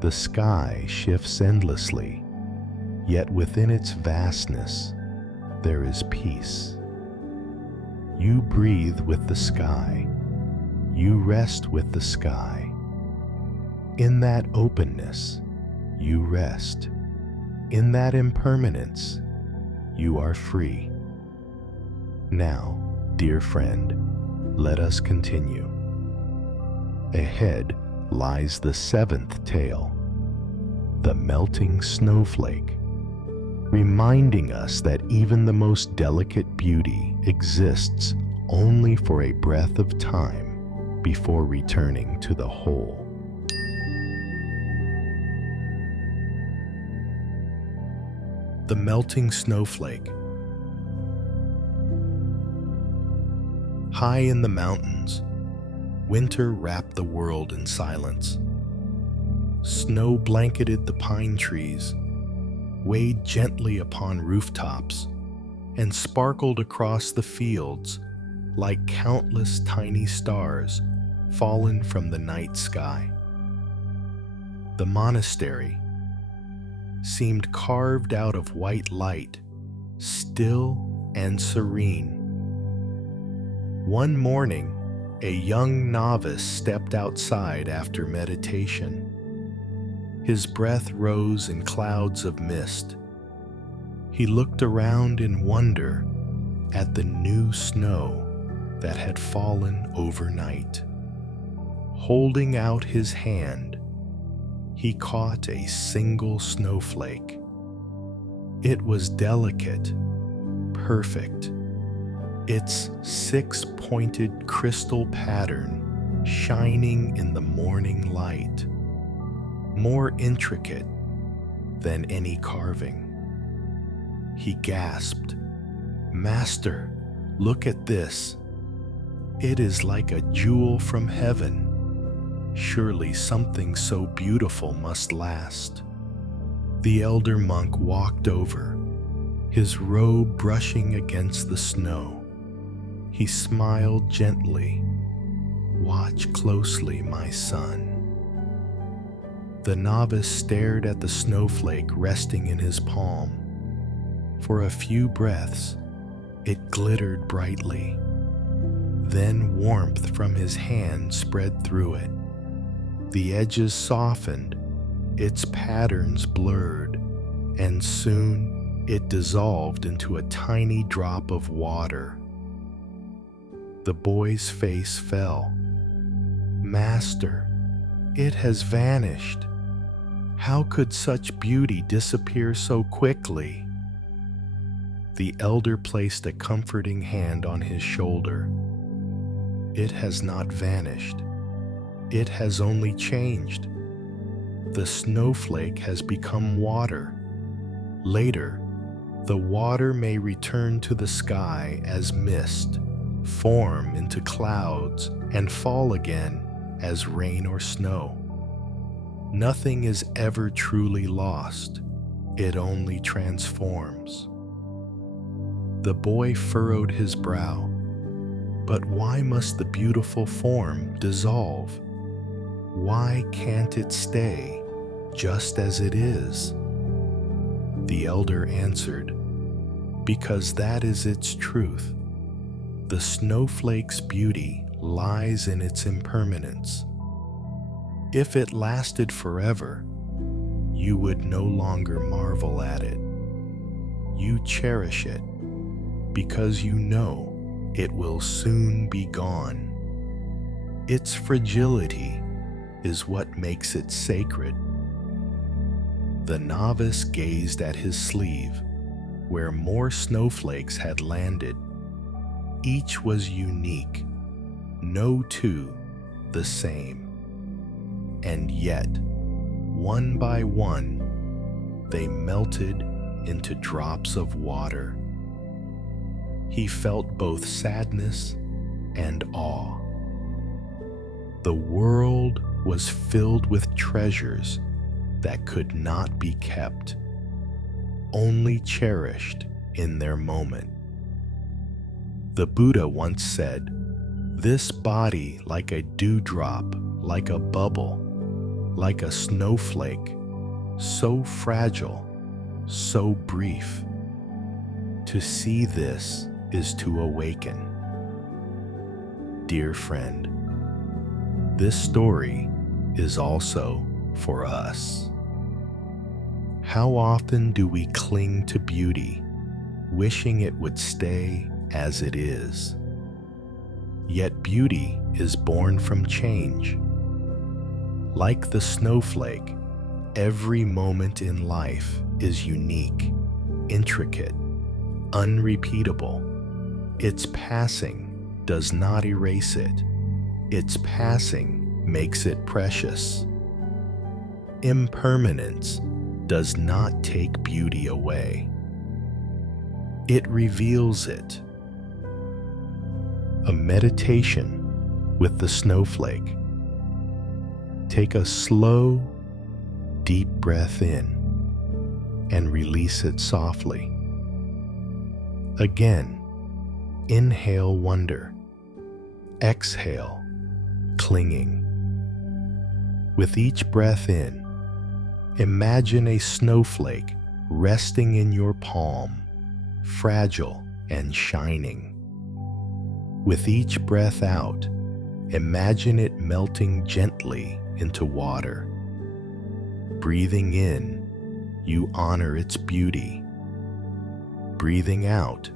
The sky shifts endlessly, yet within its vastness, there is peace. You breathe with the sky. You rest with the sky. In that openness, you rest. In that impermanence, you are free. Now, dear friend, let us continue. Ahead lies the seventh tale, the Melting Snowflake, reminding us that even the most delicate beauty exists only for a breath of time before returning to the whole. The Melting Snowflake. High in the mountains, winter wrapped the world in silence. Snow blanketed the pine trees, weighed gently upon rooftops, and sparkled across the fields like countless tiny stars fallen from the night sky. The monastery seemed carved out of white light, still and serene. One morning, a young novice stepped outside after meditation. His breath rose in clouds of mist. He looked around in wonder at the new snow that had fallen overnight. Holding out his hand, he caught a single snowflake. It was delicate, perfect. Its six-pointed crystal pattern shining in the morning light, more intricate than any carving. He gasped, "Master, look at this. It is like a jewel from heaven. Surely something so beautiful must last." The elder monk walked over, his robe brushing against the snow. He smiled gently. "Watch closely, my son." The novice stared at the snowflake resting in his palm. For a few breaths, it glittered brightly. Then warmth from his hand spread through it. The edges softened, its patterns blurred, and soon it dissolved into a tiny drop of water. The boy's face fell. "Master, it has vanished. How could such beauty disappear so quickly?" The elder placed a comforting hand on his shoulder. "It has not vanished. It has only changed. The snowflake has become water. Later, the water may return to the sky as mist, form into clouds, and fall again as rain or snow. Nothing is ever truly lost. It only transforms." The boy furrowed his brow. But why must the beautiful form dissolve? Why can't it stay just as it is? The elder answered, "Because that is its truth. The snowflake's beauty lies in its impermanence. If it lasted forever, you would no longer marvel at it. You cherish it because you know it will soon be gone. Its fragility is what makes it sacred. The novice gazed at his sleeve, where more snowflakes had landed. Each was unique, no two the same. And yet, one by one, they melted into drops of water. He felt both sadness and awe. The world was filled with treasures that could not be kept, only cherished in their moment. The Buddha once said, "This body like a dewdrop, like a bubble, like a snowflake, so fragile, so brief. To see this is to awaken." Dear friend, this story is also for us. How often do we cling to beauty, wishing it would stay as it is? Yet beauty is born from change. Like the snowflake, every moment in life is unique, intricate, unrepeatable. Its passing does not erase it. Its passing makes it precious. Impermanence does not take beauty away. It reveals it. A meditation with the snowflake. Take a slow, deep breath in and release it softly. Again, inhale wonder. Exhale clinging. With each breath in, imagine a snowflake resting in your palm, fragile and shining. With each breath out, imagine it melting gently into water. Breathing in, you honor its beauty. Breathing out,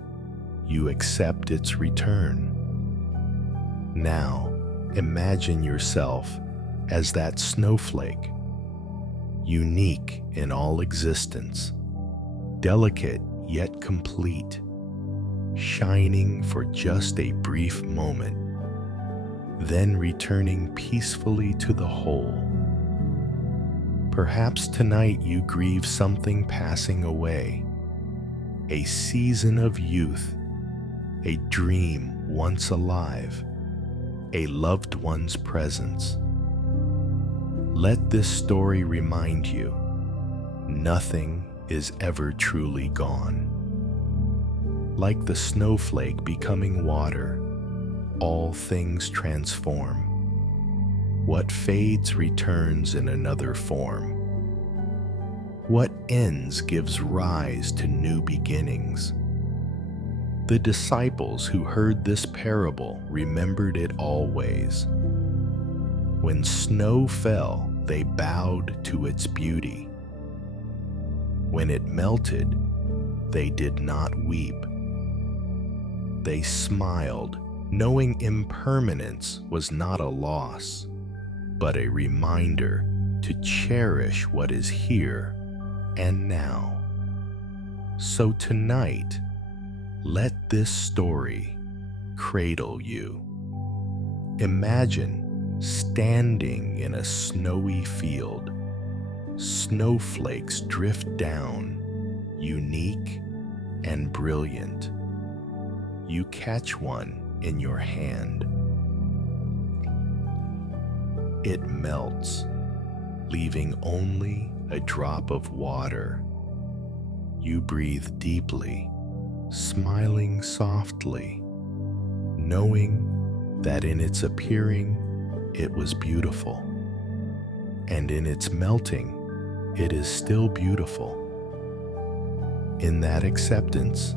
you accept its return. Now, imagine yourself as that snowflake, unique in all existence, delicate yet complete, shining for just a brief moment, then returning peacefully to the whole. Perhaps tonight you grieve something passing away, a season of youth, a dream once alive, a loved one's presence. Let this story remind you, nothing is ever truly gone. Like the snowflake becoming water, all things transform. What fades returns in another form. What ends gives rise to new beginnings. The disciples who heard this parable remembered it always. When snow fell, they bowed to its beauty. When it melted, they did not weep. They smiled, knowing impermanence was not a loss, but a reminder to cherish what is here and now. So tonight, let this story cradle you. Imagine standing in a snowy field. Snowflakes drift down, unique and brilliant. You catch one in your hand. It melts, leaving only a drop of water. You breathe deeply, smiling softly, knowing that in its appearing, it was beautiful, and in its melting, it is still beautiful. In that acceptance,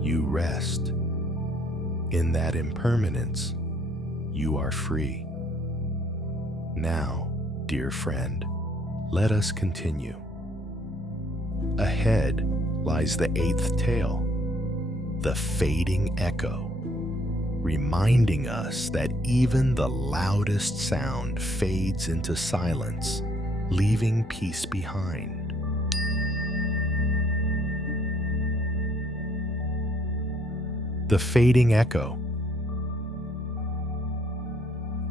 you rest. In that impermanence, you are free. Now, dear friend, let us continue. Ahead lies the eighth tale, the fading echo, reminding us that even the loudest sound fades into silence, leaving peace behind. The fading echo.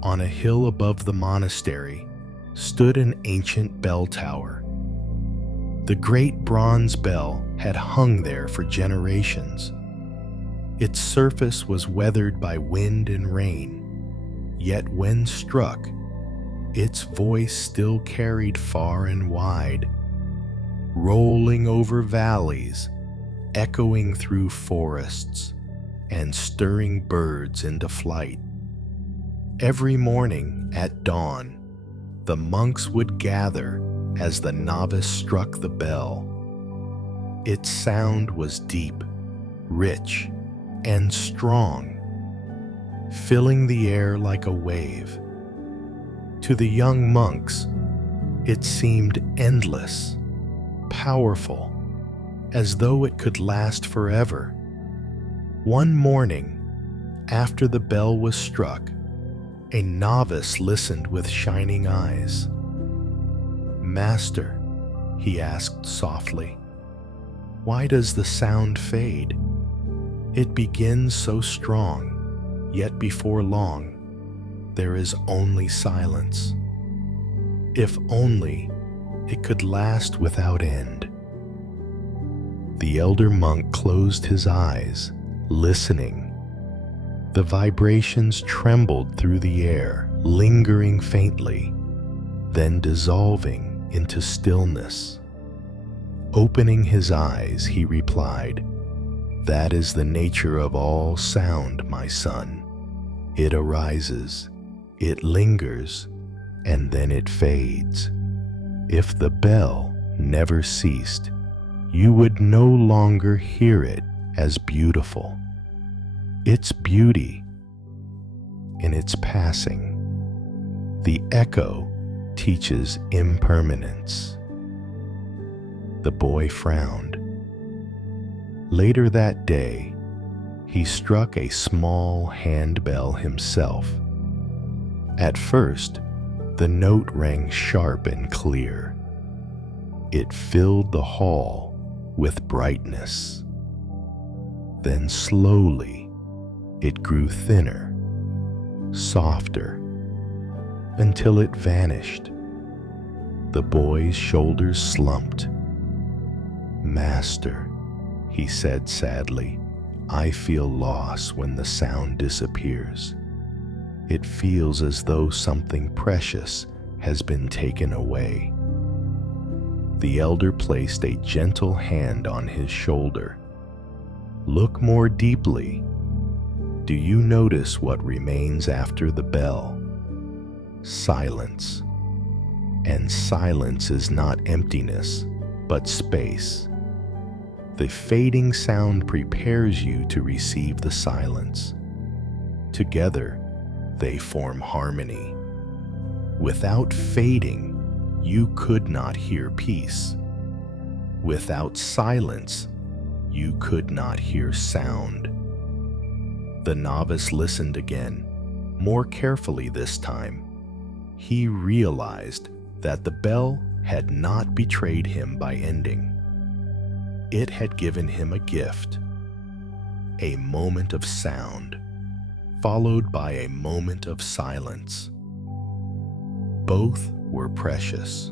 On a hill above the monastery stood an ancient bell tower. The great bronze bell had hung there for generations. Its surface was weathered by wind and rain, yet when struck, its voice still carried far and wide, rolling over valleys, echoing through forests, and stirring birds into flight. Every morning at dawn, the monks would gather as the novice struck the bell. Its sound was deep, rich, and strong, filling the air like a wave. To the young monks, it seemed endless, powerful, as though it could last forever. One morning, after the bell was struck, a novice listened with shining eyes. "Master," he asked softly, "why does the sound fade? It begins so strong, yet before long, there is only silence. If only it could last without end." The elder monk closed his eyes, listening. The vibrations trembled through the air, lingering faintly, then dissolving into stillness. Opening his eyes, he replied, "That is the nature of all sound, my son. It arises, it lingers, and then it fades. If the bell never ceased, you would no longer hear it as beautiful. Its beauty in its passing. The echo teaches impermanence." The boy frowned. Later that day, he struck a small handbell himself. At first, the note rang sharp and clear. It filled the hall with brightness. Then slowly, it grew thinner, softer, until it vanished. The boy's shoulders slumped. "Master," he said sadly, "I feel loss when the sound disappears. It feels as though something precious has been taken away." The elder placed a gentle hand on his shoulder. "Look more deeply. Do you notice what remains after the bell? Silence. And silence is not emptiness, but space. The fading sound prepares you to receive the silence. Together, they form harmony. Without fading, you could not hear peace. Without silence, you could not hear sound." The novice listened again, more carefully this time. He realized that the bell had not betrayed him by ending. It had given him a gift, a moment of sound, followed by a moment of silence. Both were precious.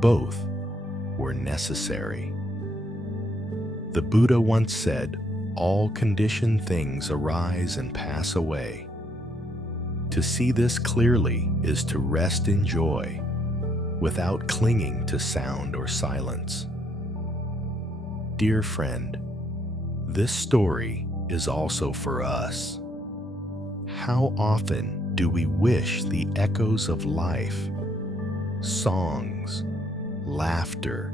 Both were necessary. The Buddha once said, "All conditioned things arise and pass away." To see this clearly is to rest in joy, without clinging to sound or silence. Dear friend, this story is also for us. How often do we wish the echoes of life, songs, laughter,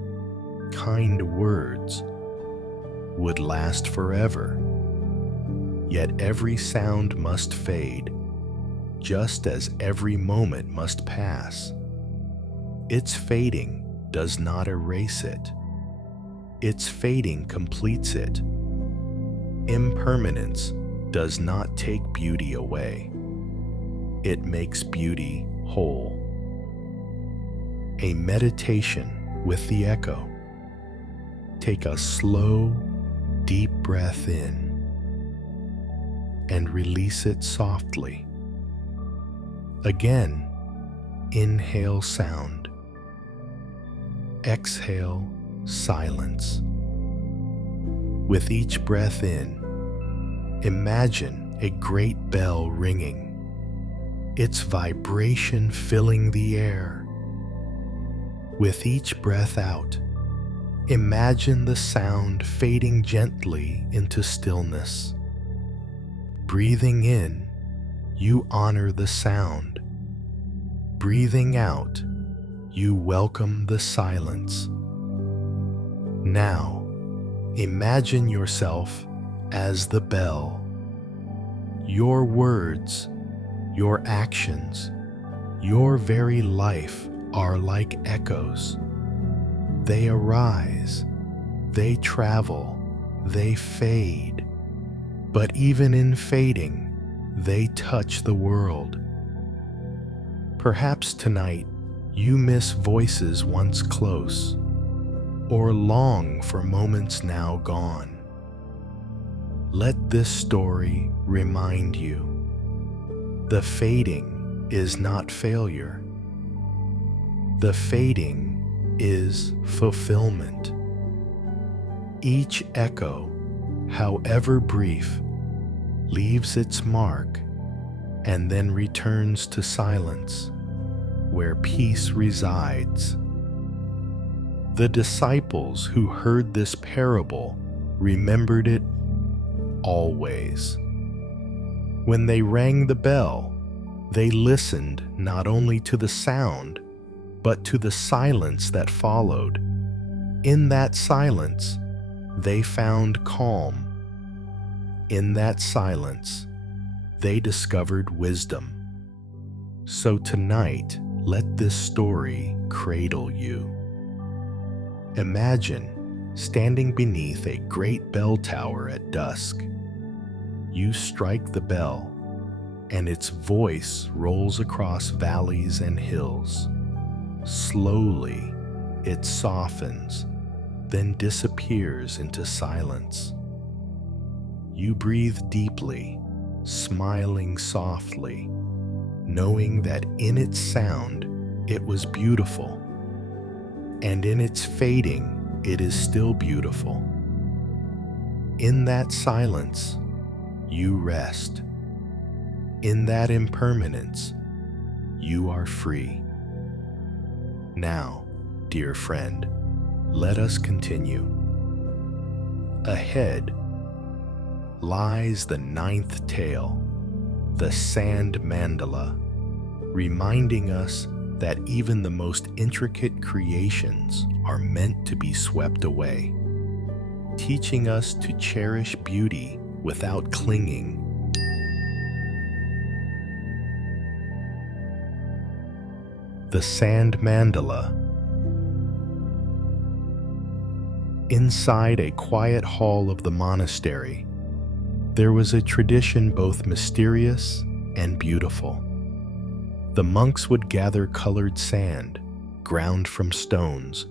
kind words, would last forever? Yet every sound must fade, just as every moment must pass. Its fading does not erase it. Its fading completes it. Impermanence does not take beauty away. It makes beauty whole. A meditation with the echo. Take a slow, deep breath in. and release it softly. Again, inhale sound. Exhale silence. With each breath in, imagine a great bell ringing, its vibration filling the air. With each breath out, imagine the sound fading gently into stillness. Breathing in, you honor the sound. Breathing out, you welcome the silence. Now, imagine yourself as the bell. Your words, your actions, your very life are like echoes. They arise, they travel, they fade. But even in fading, they touch the world. Perhaps tonight you miss voices once close, or long for moments now gone. Let this story remind you, the fading is not failure. The fading is fulfillment. Each echo, however brief, leaves its mark and then returns to silence, where peace resides. The disciples who heard this parable remembered it always. When they rang the bell, they listened not only to the sound, but to the silence that followed. In that silence, they found calm. In that silence, they discovered wisdom. So tonight, let this story cradle you. Imagine standing beneath a great bell tower at dusk. You strike the bell, and its voice rolls across valleys and hills. Slowly, it softens, then disappears into silence. You breathe deeply, smiling softly, knowing that in its sound it was beautiful, and in its fading it is still beautiful. In that silence, you rest. In that impermanence, you are free. Now, dear friend, let us continue. Ahead lies the ninth tale, the Sand Mandala, reminding us that even the most intricate creations are meant to be swept away, teaching us to cherish beauty without clinging. The Sand Mandala. Inside a quiet hall of the monastery, there was a tradition both mysterious and beautiful. The monks would gather colored sand, ground from stones,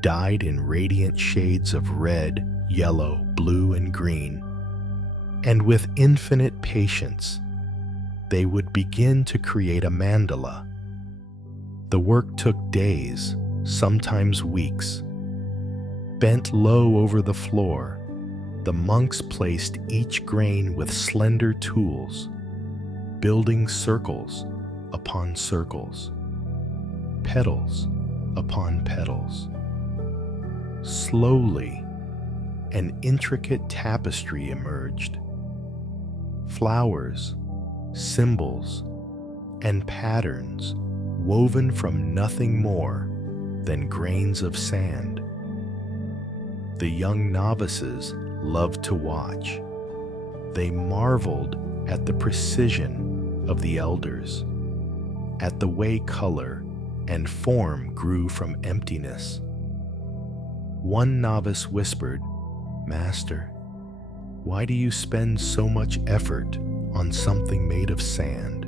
dyed in radiant shades of red, yellow, blue, and green. And with infinite patience, they would begin to create a mandala. The work took days, sometimes weeks. Bent low over the floor, the monks placed each grain with slender tools, building circles upon circles, petals upon petals. Slowly, an intricate tapestry emerged. Flowers, symbols, and patterns woven from nothing more than grains of sand. The young novices loved to watch. They marveled at the precision of the elders, at the way color and form grew from emptiness. One novice whispered, "Master, why do you spend so much effort on something made of sand?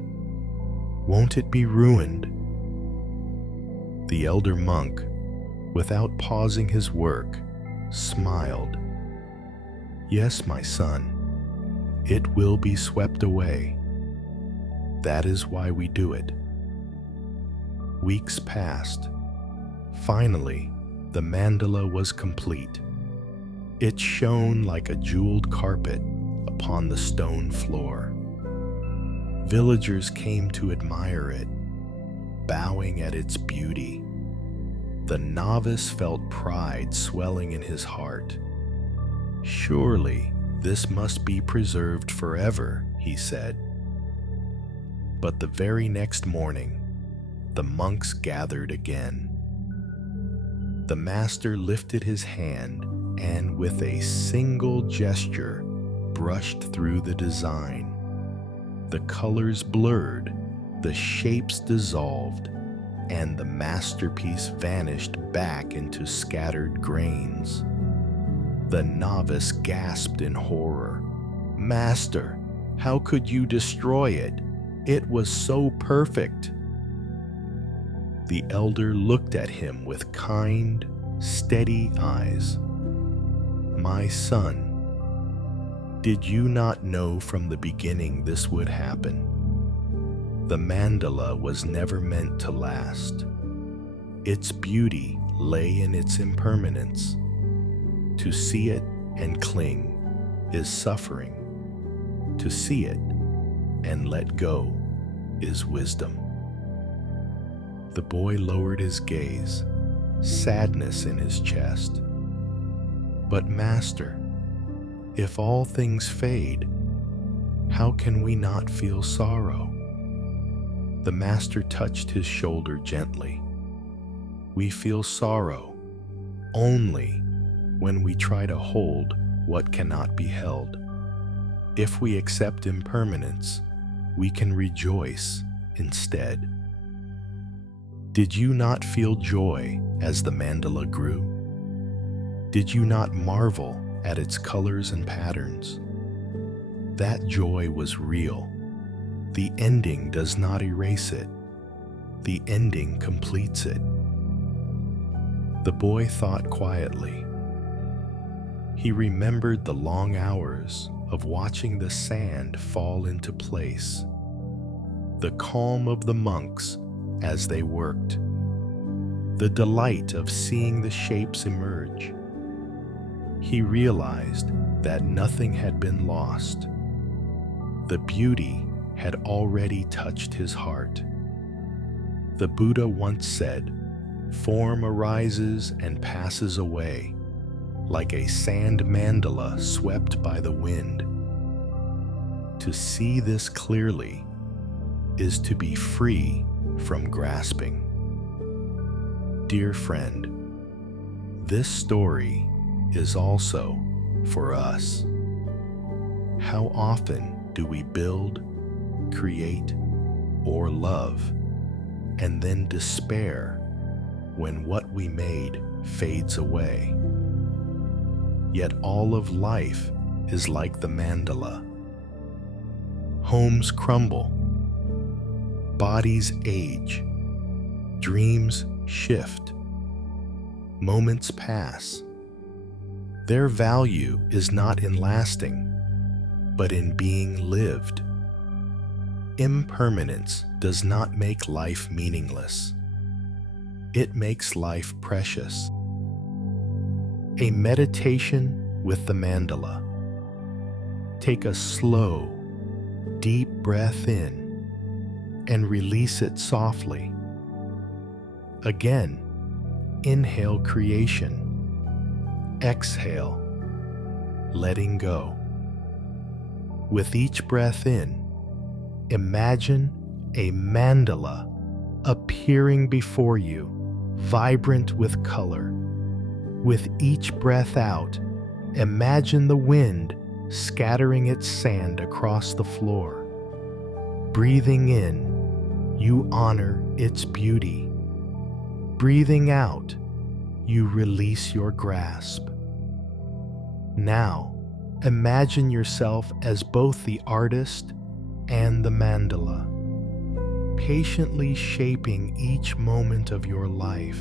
Won't it be ruined?" The elder monk, without pausing his work, smiled. "Yes, my son, it will be swept away. That is why we do it. Weeks passed. Finally, the mandala was complete. It shone like a jeweled carpet upon the stone floor. Villagers came to admire it, bowing at its beauty. The novice felt pride swelling in his heart. Surely this must be preserved forever, he said. But the very next morning, the monks gathered again. The master lifted his hand and with a single gesture brushed through the design. The colors blurred, the shapes dissolved, and the masterpiece vanished back into scattered grains. The novice gasped in horror. "Master, how could you destroy it? It was so perfect." The elder looked at him with kind, steady eyes. "My son, did you not know from the beginning this would happen? The mandala was never meant to last. Its beauty lay in its impermanence. To see it and cling is suffering. To see it and let go is wisdom." The boy lowered his gaze, sadness in his chest. "But Master, if all things fade, how can we not feel sorrow?" The master touched his shoulder gently. "We feel sorrow only when we try to hold what cannot be held. If we accept impermanence, we can rejoice instead." Did you not feel joy as the mandala grew? Did you not marvel at its colors and patterns? That joy was real. The ending does not erase it. The ending completes it. The boy thought quietly. He remembered the long hours of watching the sand fall into place, the calm of the monks as they worked, the delight of seeing the shapes emerge. He realized that nothing had been lost. The beauty had already touched his heart. The Buddha once said, "Form arises and passes away, like a sand mandala swept by the wind." To see this clearly is to be free from grasping. Dear friend, this story is also for us. How often do we build, create, or love, and then despair when what we made fades away? Yet all of life is like the mandala. Homes crumble, bodies age, dreams shift, moments pass. Their value is not in lasting, but in being lived. Impermanence does not make life meaningless. It makes life precious. A meditation with the mandala. Take a slow, deep breath in and release it softly. Again, inhale creation. Exhale, letting go. With each breath in, imagine a mandala appearing before you, vibrant with color. With each breath out, imagine the wind scattering its sand across the floor. Breathing in, you honor its beauty. Breathing out, you release your grasp. Now, imagine yourself as both the artist and the mandala, patiently shaping each moment of your life,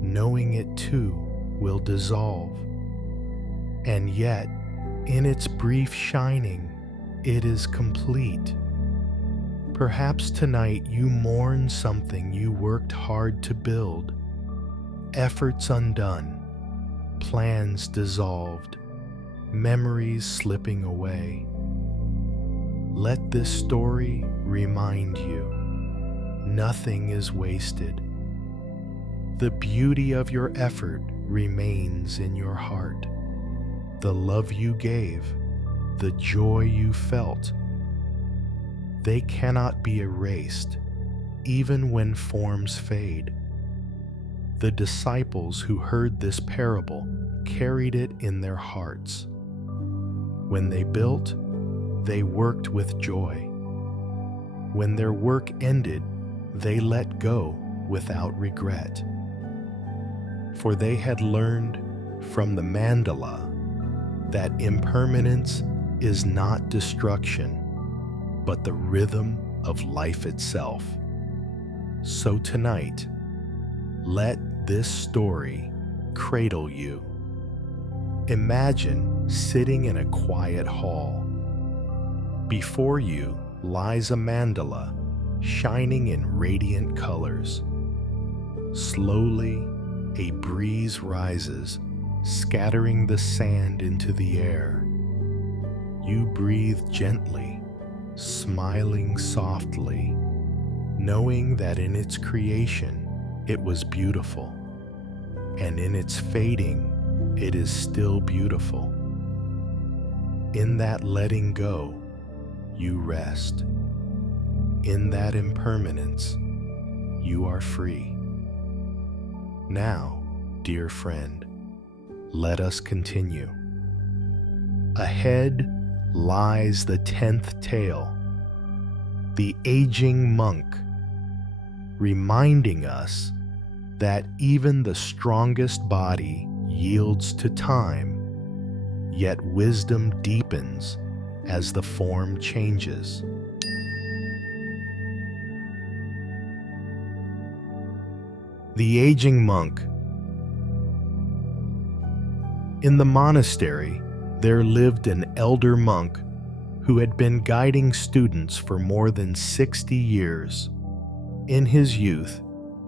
knowing it too will dissolve. And yet, in its brief shining, It is complete. Perhaps tonight you mourn something you worked hard to build. Efforts undone, plans dissolved, memories slipping away. Let this story remind you, nothing is wasted. The beauty of your effort remains in your heart. The love you gave, the joy you felt, they cannot be erased, even when forms fade. The disciples who heard this parable carried it in their hearts. When they built, they worked with joy. When their work ended, they let go without regret. For they had learned from the mandala that impermanence is not destruction, but the rhythm of life itself. So tonight, let this story cradle you. Imagine sitting in a quiet hall. Before you lies a mandala shining in radiant colors. Slowly, a breeze rises, scattering the sand into the air. You breathe gently, smiling softly, knowing that in its creation it was beautiful, and in its fading it is still beautiful. In that letting go, you rest. In that impermanence, you are free. Now, dear friend, let us continue. Ahead lies the 10th tale, the aging monk, reminding us that even the strongest body yields to time, yet wisdom deepens as the form changes. The aging monk. In the monastery, there lived an elder monk who had been guiding students for more than 60 years. In his youth,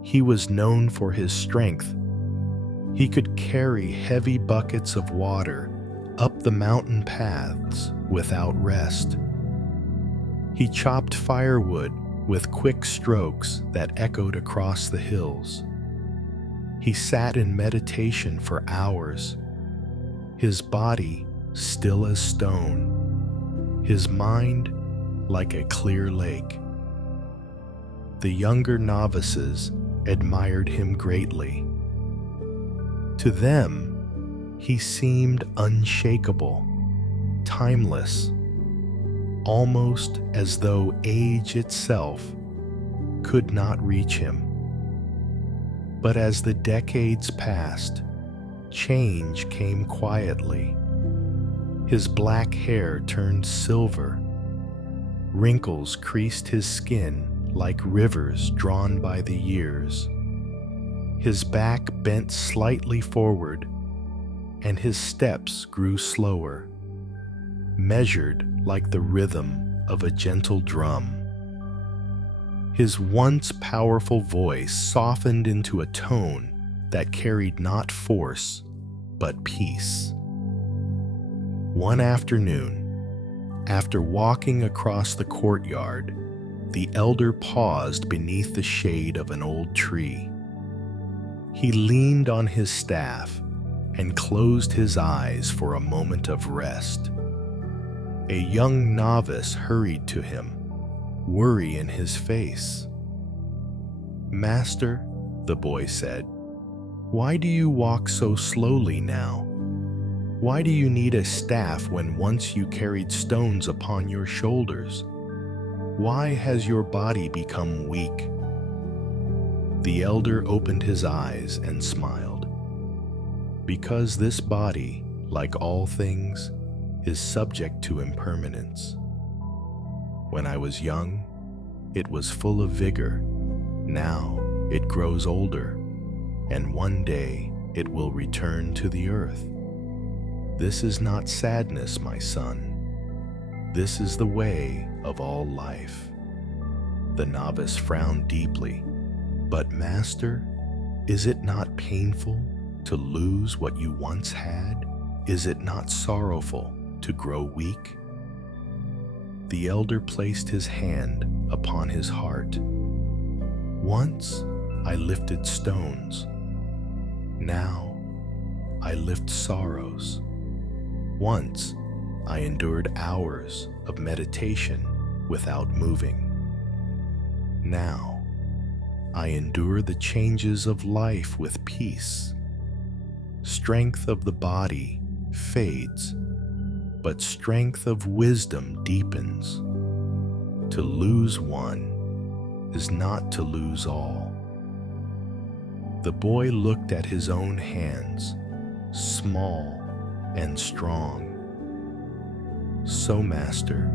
he was known for his strength. He could carry heavy buckets of water up the mountain paths without rest. He chopped firewood with quick strokes that echoed across the hills. He sat in meditation for hours, his body still as stone, his mind like a clear lake. The younger novices admired him greatly. To them, he seemed unshakable, timeless, almost as though age itself could not reach him. But as the decades passed, change came quietly. His black hair turned silver. Wrinkles creased his skin like rivers drawn by the years. His back bent slightly forward, and his steps grew slower, measured like the rhythm of a gentle drum. His once powerful voice softened into a tone that carried not force, but peace. One afternoon, after walking across the courtyard, the elder paused beneath the shade of an old tree. He leaned on his staff and closed his eyes for a moment of rest. A young novice hurried to him, worry in his face. "Master," the boy said, "why do you walk so slowly now? Why do you need a staff when once you carried stones upon your shoulders? Why has your body become weak?" The elder opened his eyes and smiled. "Because this body, like all things, is subject to impermanence. When I was young, it was full of vigor. Now it grows older, and one day it will return to the earth. This is not sadness, my son. This is the way of all life." The novice frowned deeply. "But Master, is it not painful to lose what you once had? Is it not sorrowful to grow weak?" The elder placed his hand upon his heart. "Once I lifted stones. Now I lift sorrows. Once I endured hours of meditation without moving. Now I endure the changes of life with peace. Strength of the body fades, but strength of wisdom deepens. To lose one is not to lose all." The boy looked at his own hands, small and strong. "So, Master,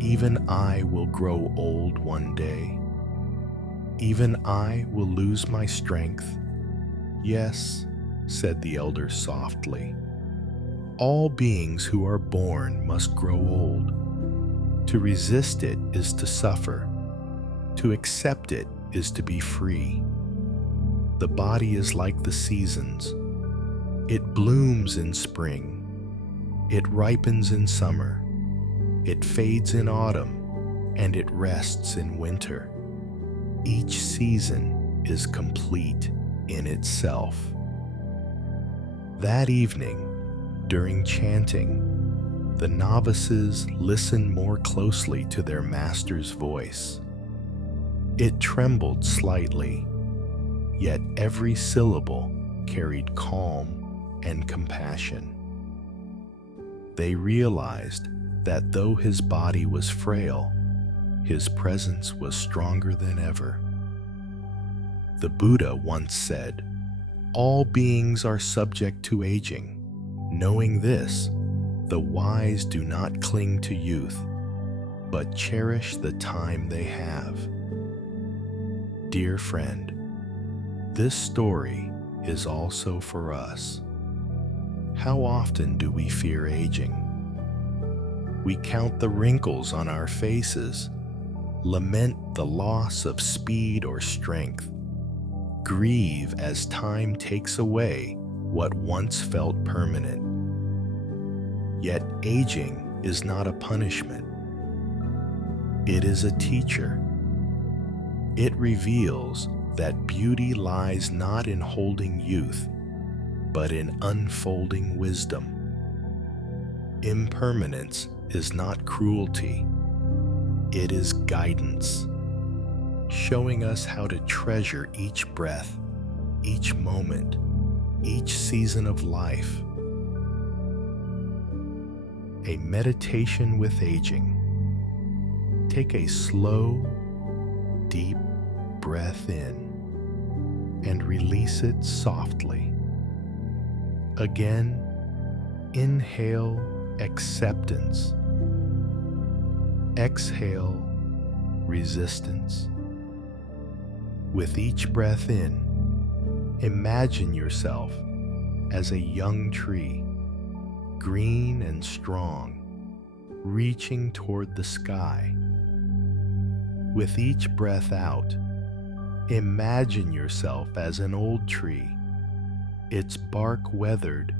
even I will grow old one day. Even I will lose my strength." "Yes," said the elder softly. "All beings who are born must grow old. To resist it is to suffer. To accept it is to be free. The body is like the seasons. It blooms in spring. It ripens in summer. It fades in autumn, and it rests in winter. Each season is complete in itself." That evening, during chanting, the novices listened more closely to their master's voice. It trembled slightly, yet every syllable carried calm and compassion. They realized that though his body was frail, his presence was stronger than ever. The Buddha once said, "All beings are subject to aging. Knowing this, the wise do not cling to youth, but cherish the time they have." Dear friend, this story is also for us. How often do we fear aging? We count the wrinkles on our faces, lament the loss of speed or strength, grieve as time takes away what once felt permanent. Yet aging is not a punishment. It is a teacher. It reveals that beauty lies not in holding youth, but in unfolding wisdom. Impermanence is not cruelty. It is guidance, showing us how to treasure each breath, each moment, each season of life. A meditation with aging. Take a slow, deep breath in and release it softly. Again, inhale acceptance. Exhale resistance. With each breath in, imagine yourself as a young tree, green and strong, reaching toward the sky. With each breath out, imagine yourself as an old tree, its bark weathered,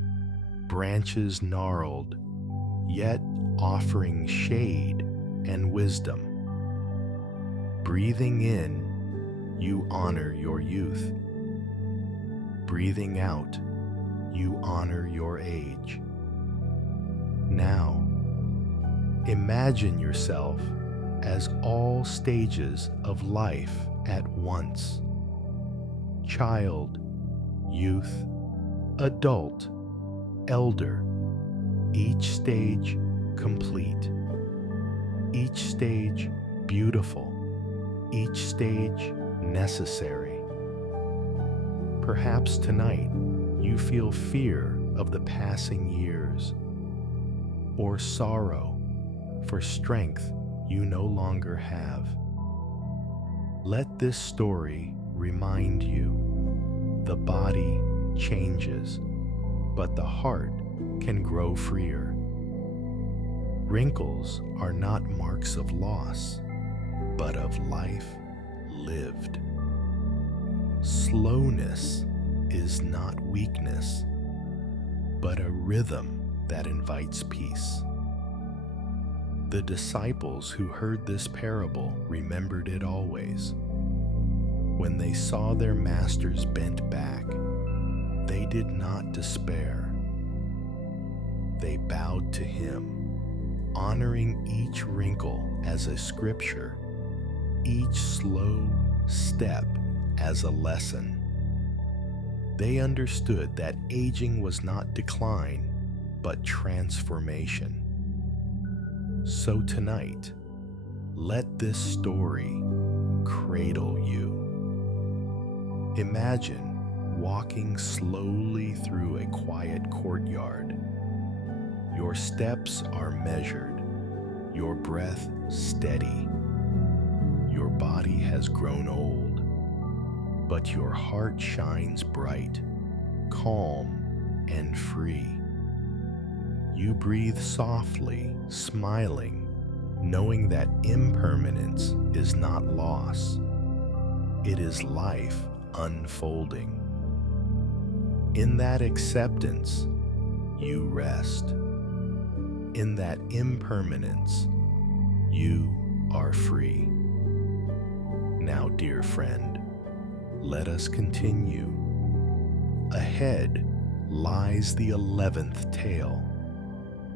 branches gnarled, yet offering shade and wisdom. Breathing in, you honor your youth. Breathing out, you honor your age. Now, imagine yourself as all stages of life at once. Child, youth, adult, elder, each stage complete, each stage beautiful, each stage necessary. Perhaps tonight you feel fear of the passing years, or sorrow for strength you no longer have. Let this story remind you the body changes, but the heart can grow freer. Wrinkles are not marks of loss, but of life lived. Slowness is not weakness, but a rhythm that invites peace. The disciples who heard this parable remembered it always. When they saw their masters bent back, they did not despair. They bowed to him, honoring each wrinkle as a scripture, each slow step as a lesson. They understood that aging was not decline, but transformation. So tonight, let this story cradle you. Imagine walking slowly through a quiet courtyard. Your steps are measured, your breath steady. Your body has grown old, but your heart shines bright, calm, and free. You breathe softly, smiling, knowing that impermanence is not loss. It is life unfolding. In that acceptance, you rest. In that impermanence, you are free. Now, dear friend, let us continue. Ahead lies the 11th tale,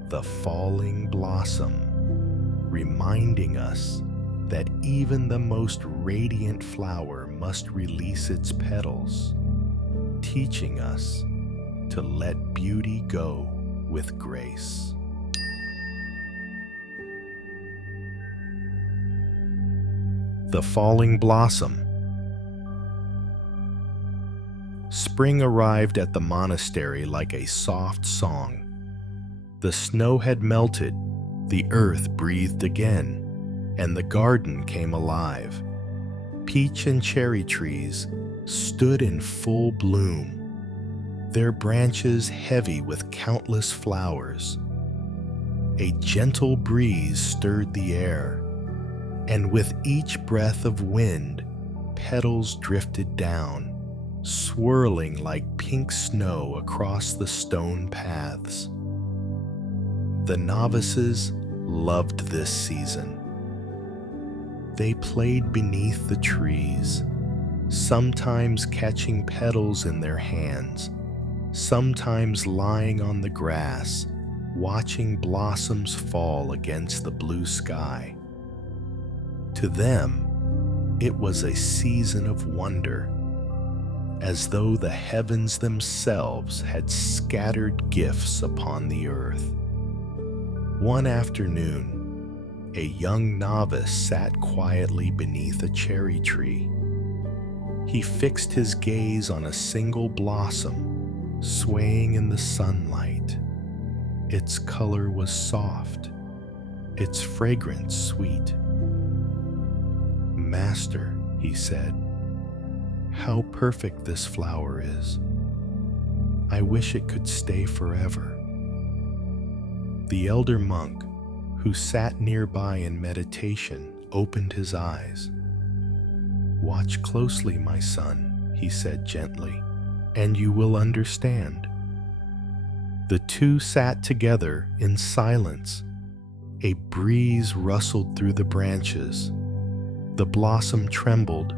the falling blossom, reminding us that even the most radiant flower must release its petals, teaching us to let beauty go with grace. The falling blossom. Spring arrived at the monastery like a soft song. The snow had melted, the earth breathed again, and the garden came alive. Peach and cherry trees stood in full bloom, their branches heavy with countless flowers. A gentle breeze stirred the air, and with each breath of wind, petals drifted down, swirling like pink snow across the stone paths. The novices loved this season. They played beneath the trees, sometimes catching petals in their hands, sometimes lying on the grass, watching blossoms fall against the blue sky. To them, it was a season of wonder, as though the heavens themselves had scattered gifts upon the earth. One afternoon, a young novice sat quietly beneath a cherry tree. He fixed his gaze on a single blossom, swaying in the sunlight. Its color was soft, its fragrance sweet. "Master," he said, "how perfect this flower is. I wish it could stay forever." The elder monk, who sat nearby in meditation, opened his eyes. "Watch closely, my son," he said gently, "and you will understand." The two sat together in silence. A breeze rustled through the branches. The blossom trembled,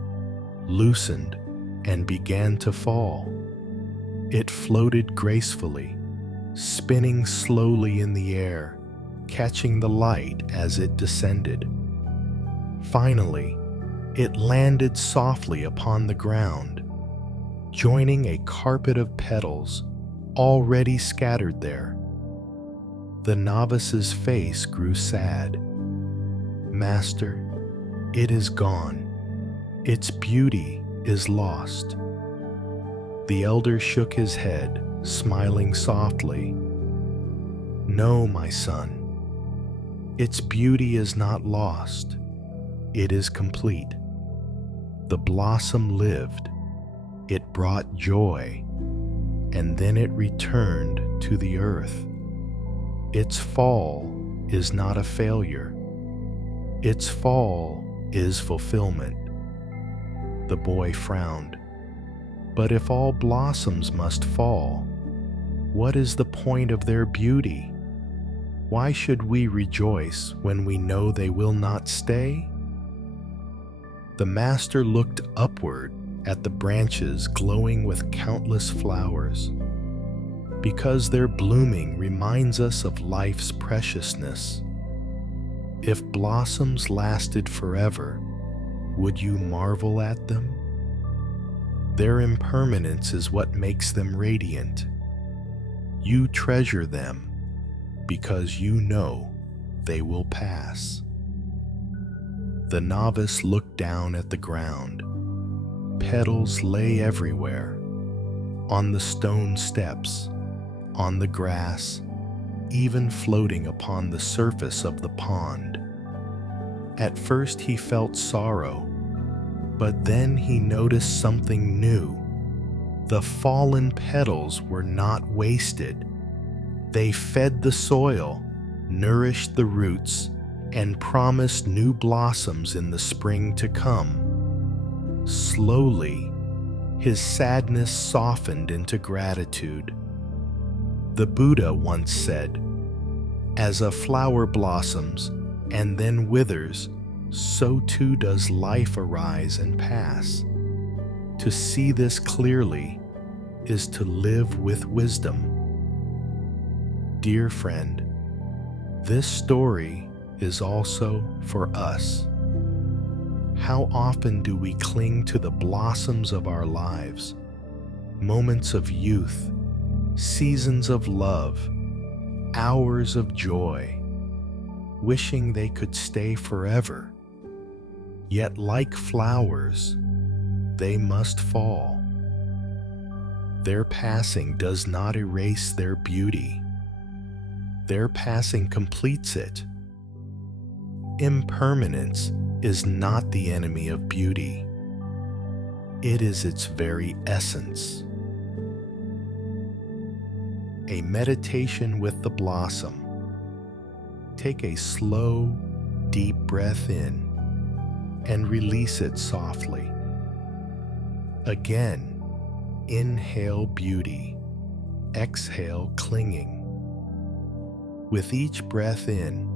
loosened, and began to fall. It floated gracefully, spinning slowly in the air, catching the light as it descended. Finally, it landed softly upon the ground, joining a carpet of petals already scattered there. The novice's face grew sad. "Master, it is gone. Its beauty is lost." The elder shook his head, smiling softly. "No, my son. Its beauty is not lost. It is complete. The blossom lived. It brought joy, and then it returned to the earth. Its fall is not a failure. Its fall is fulfillment. The boy frowned. But if all blossoms must fall, what is the point of their beauty? Why should we rejoice when we know they will not stay? The master looked upward at the branches glowing with countless flowers, because their blooming reminds us of life's preciousness. If blossoms lasted forever, would you marvel at them? Their impermanence is what makes them radiant. You treasure them because you know they will pass. The novice looked down at the ground. Petals lay everywhere, on the stone steps, on the grass, even floating upon the surface of the pond. At first he felt sorrow, but then he noticed something new. The fallen petals were not wasted. They fed the soil, nourished the roots, and promised new blossoms in the spring to come. Slowly, his sadness softened into gratitude. The Buddha once said, "As a flower blossoms and then withers, so too does life arise and pass." To see this clearly is to live with wisdom. Dear friend, this story is also for us. How often do we cling to the blossoms of our lives, moments of youth, seasons of love, hours of joy, wishing they could stay forever? Yet like flowers, they must fall. Their passing does not erase their beauty. Their passing completes it. Impermanence is not the enemy of beauty. It is its very essence. A meditation with the blossom. Take a slow, deep breath in and release it softly. Again, inhale beauty, exhale clinging. With each breath in,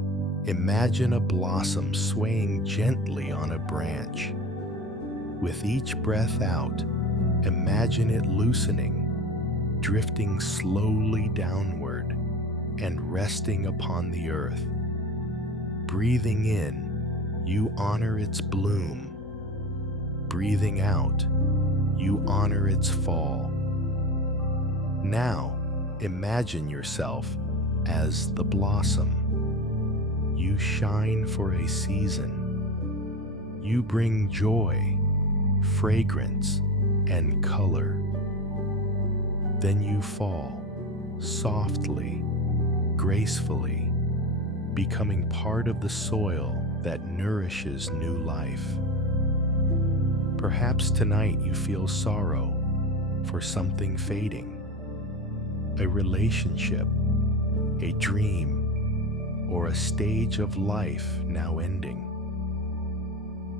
imagine a blossom swaying gently on a branch. With each breath out, imagine it loosening, drifting slowly downward and resting upon the earth. Breathing in, you honor its bloom. Breathing out, you honor its fall. Now, imagine yourself as the blossom. You shine for a season. You bring joy, fragrance, and color. Then you fall, softly, gracefully, becoming part of the soil that nourishes new life. Perhaps tonight you feel sorrow for something fading, a relationship, a dream, or a stage of life now ending.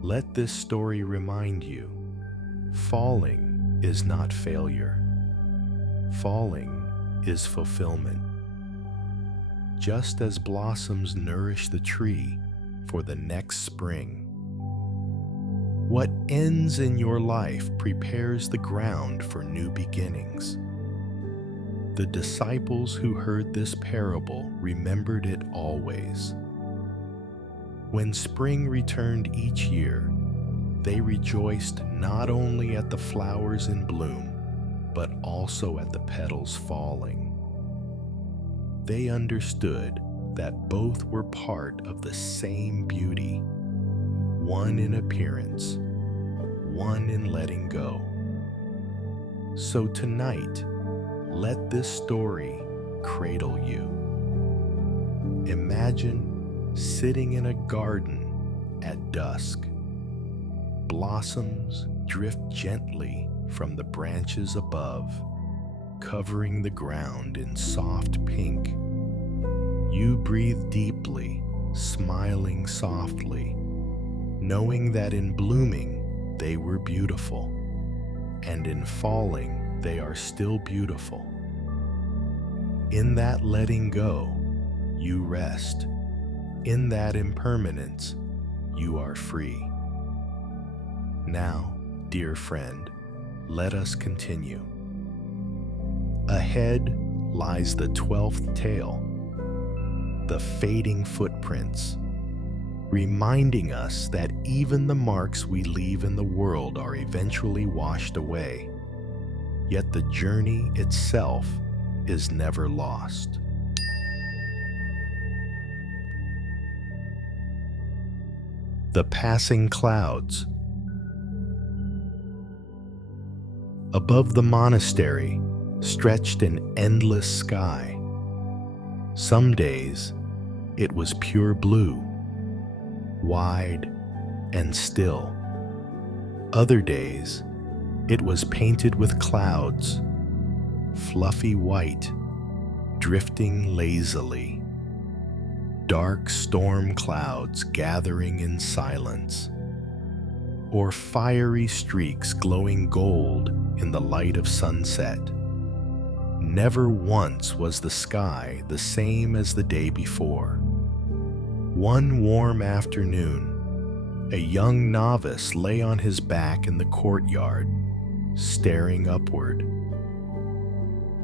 Let this story remind you, falling is not failure. Falling is fulfillment. Just as blossoms nourish the tree for the next spring, what ends in your life prepares the ground for new beginnings. The disciples who heard this parable remembered it always. When spring returned each year, they rejoiced not only at the flowers in bloom, but also at the petals falling. They understood that both were part of the same beauty, one in appearance, one in letting go. So tonight, let this story cradle you. Imagine sitting in a garden at dusk. Blossoms drift gently from the branches above, covering the ground in soft pink. You breathe deeply, smiling softly, knowing that in blooming they were beautiful, and in falling they are still beautiful. In that letting go, you rest. In that impermanence, you are free. Now, dear friend, let us continue. Ahead lies the 12th tale, the fading footprints, reminding us that even the marks we leave in the world are eventually washed away, yet the journey itself is never lost. The passing clouds. Above the monastery stretched an endless sky. Some days it was pure blue, wide and still. Other days it was painted with clouds, fluffy white, drifting lazily. Dark storm clouds gathering in silence, or fiery streaks glowing gold in the light of sunset. Never once was the sky the same as the day before. One warm afternoon, a young novice lay on his back in the courtyard, staring upward.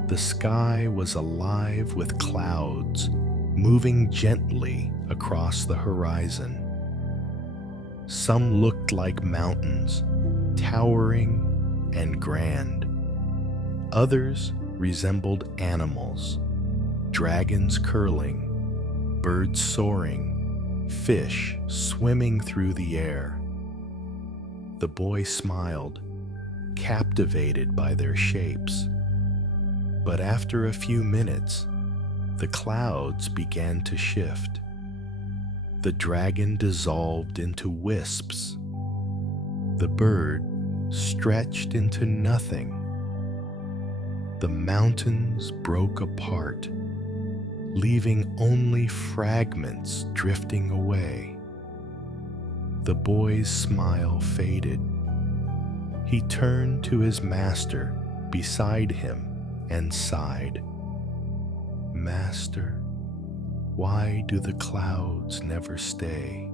The sky was alive with clouds moving gently across the horizon. Some looked like mountains, towering and grand. Others resembled animals, dragons curling, birds soaring, fish swimming through the air. The boy smiled, captivated by their shapes. But after a few minutes, the clouds began to shift. The dragon dissolved into wisps. The bird stretched into nothing. The mountains broke apart, leaving only fragments drifting away. The boy's smile faded. He turned to his master beside him and sighed. Master, why do the clouds never stay?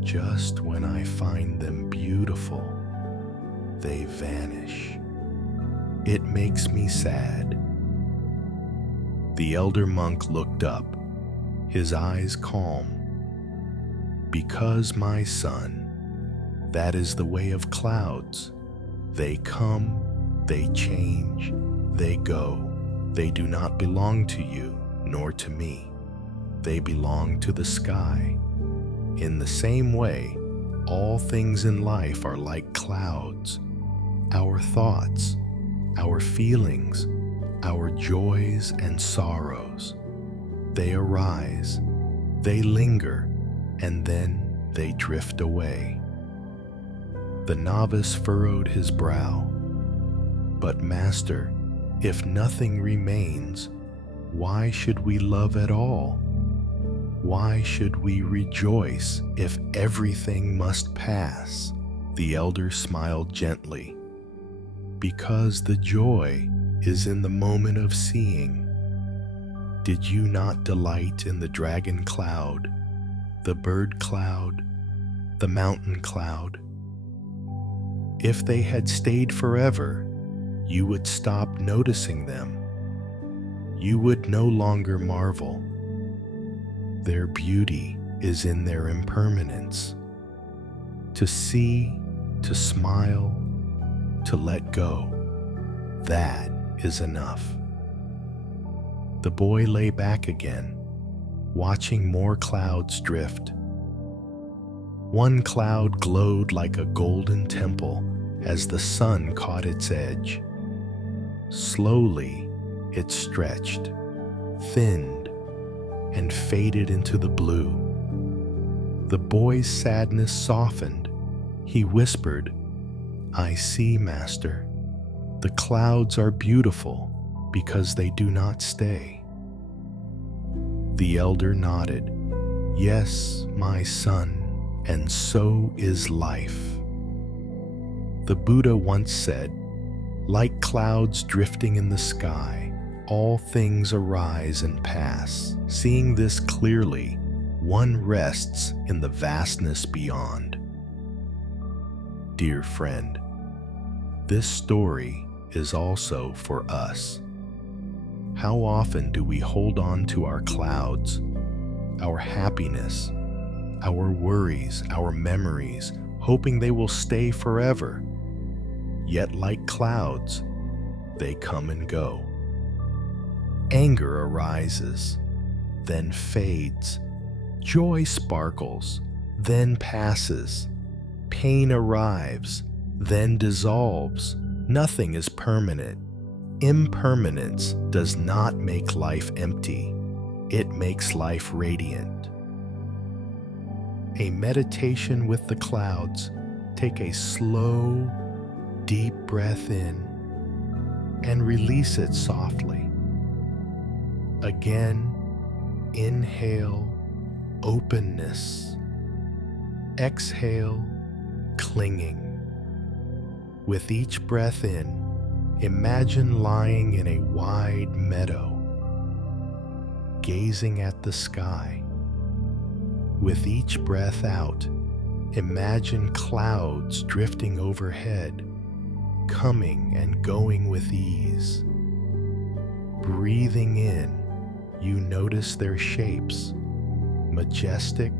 Just when I find them beautiful, they vanish. It makes me sad. The elder monk looked up, his eyes calm. Because, my son, that is the way of clouds. They come, they change, they go. They do not belong to you, nor to me. They belong to the sky. In the same way, all things in life are like clouds. Our thoughts, our feelings, our joys and sorrows. They arise, they linger, and then they drift away. The novice furrowed his brow. But Master, if nothing remains, why should we love at all? Why should we rejoice if everything must pass? The elder smiled gently. Because the joy is in the moment of seeing. Did you not delight in the dragon cloud, the bird cloud, the mountain cloud? If they had stayed forever, you would stop noticing them. You would no longer marvel. Their beauty is in their impermanence. To see, to smile, to let go, that is enough. The boy lay back again, watching more clouds drift. One cloud glowed like a golden temple as the sun caught its edge. Slowly, it stretched, thinned, and faded into the blue. The boy's sadness softened. He whispered, I see, Master. The clouds are beautiful because they do not stay. The elder nodded. Yes, my son, and so is life. The Buddha once said, like clouds drifting in the sky, all things arise and pass. Seeing this clearly, one rests in the vastness beyond. Dear friend, this story is also for us. How often do we hold on to our clouds, our happiness, our worries, our memories, hoping they will stay forever? Yet like clouds, they come and go. Anger arises, then fades. Joy sparkles, then passes. Pain arrives, then dissolves. Nothing is permanent. Impermanence does not make life empty. It makes life radiant. A meditation with the clouds. Take a slow, deep breath in and release it softly. Again, inhale openness. Exhale clinging. With each breath in, imagine lying in a wide meadow, gazing at the sky. With each breath out, imagine clouds drifting overhead, coming and going with ease. Breathing in, you notice their shapes, majestic,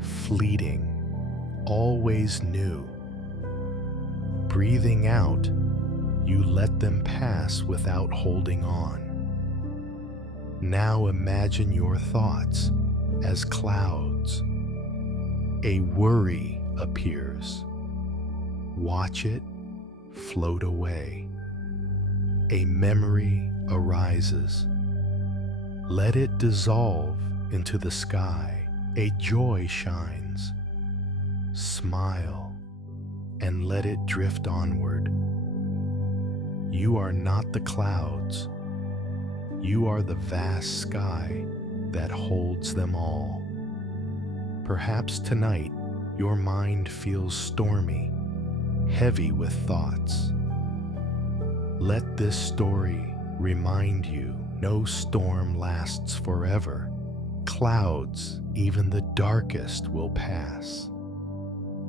fleeting, always new. Breathing out, you let them pass without holding on. Now imagine your thoughts as clouds. A worry appears. Watch it float away. A memory arises. Let it dissolve into the sky. A joy shines. Smile and let it drift onward. You are not the clouds. You are the vast sky that holds them all. Perhaps tonight your mind feels stormy, heavy with thoughts. Let this story remind you no storm lasts forever. Clouds, even the darkest, will pass.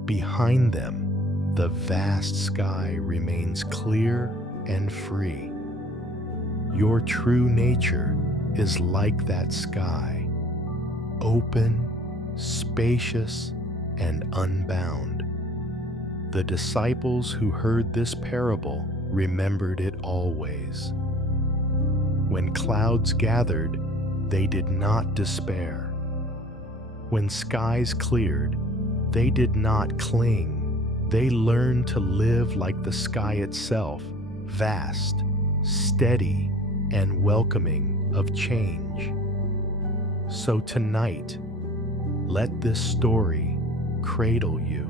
Behind them, the vast sky remains clear and free. Your true nature is like that sky, open, spacious, and unbound. The disciples who heard this parable remembered it always. When clouds gathered, they did not despair. When skies cleared, they did not cling. They learned to live like the sky itself, vast, steady, and welcoming of change. So tonight, let this story cradle you.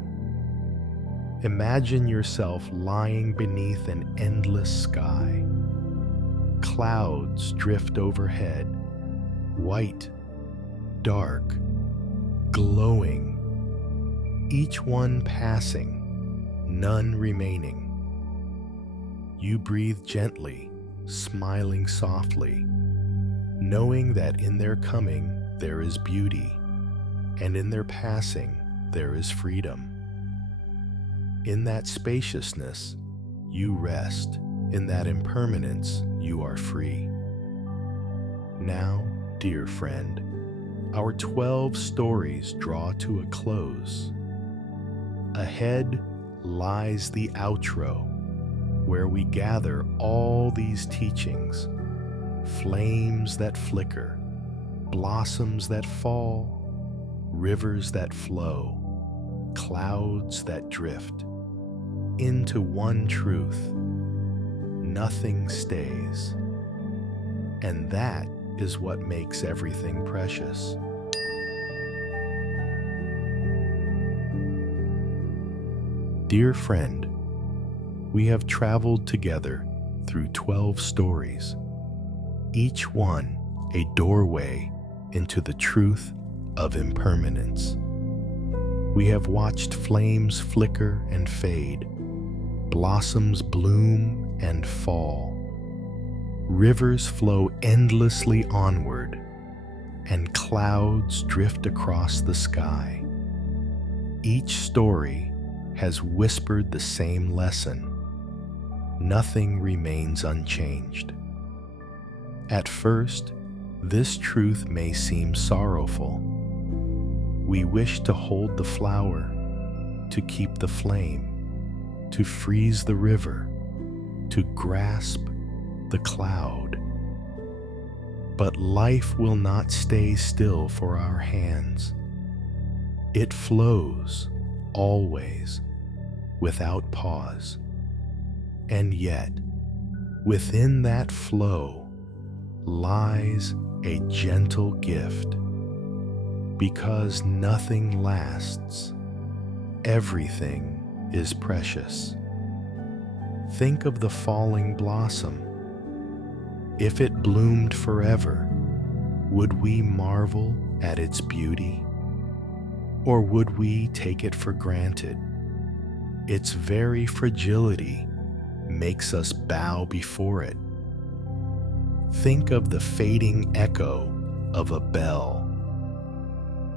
Imagine yourself lying beneath an endless sky. Clouds drift overhead, white, dark, glowing, each one passing, none remaining. You breathe gently, smiling softly, knowing that in their coming there is beauty, and in their passing there is freedom. In that spaciousness, you rest. In that impermanence, you are free. Now, dear friend, our 12 stories draw to a close. Ahead lies the outro, where we gather all these teachings, flames that flicker, blossoms that fall, rivers that flow, clouds that drift, into one truth: nothing stays. And that is what makes everything precious. Dear friend, we have traveled together through 12 stories, each one a doorway into the truth of impermanence. We have watched flames flicker and fade, blossoms bloom and fall, rivers flow endlessly onward, and clouds drift across the sky. Each story has whispered the same lesson. Nothing remains unchanged. At first, this truth may seem sorrowful. We wish to hold the flower, to keep the flame, to freeze the river, to grasp the cloud. But life will not stay still for our hands. It flows, always, without pause. And yet, within that flow lies a gentle gift. Because nothing lasts, everything is precious. Think of the falling blossom. If it bloomed forever, would we marvel at its beauty? Or would we take it for granted? Its very fragility makes us bow before it. Think of the fading echo of a bell.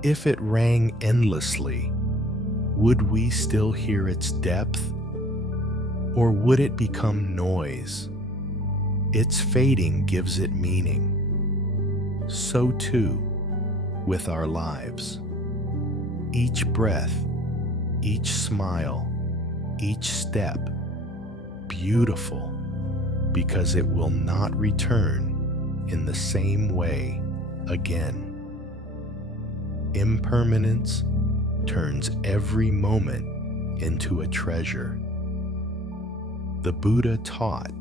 If it rang endlessly, would we still hear its depth? Or would it become noise? Its fading gives it meaning. So too with our lives. Each breath, each smile, each step, beautiful because it will not return in the same way again. Impermanence turns every moment into a treasure. The Buddha taught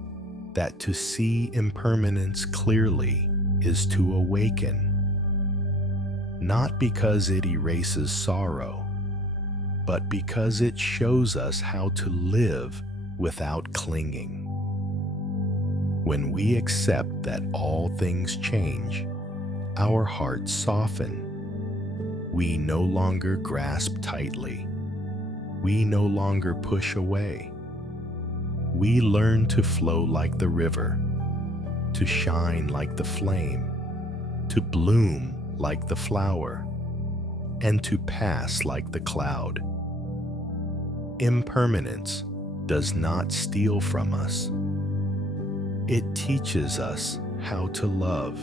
that to see impermanence clearly is to awaken, not because it erases sorrow, but because it shows us how to live without clinging. When we accept that all things change, our hearts soften. We no longer grasp tightly. We no longer push away. We learn to flow like the river, to shine like the flame, to bloom like the flower, and to pass like the cloud. Impermanence does not steal from us. It teaches us how to love.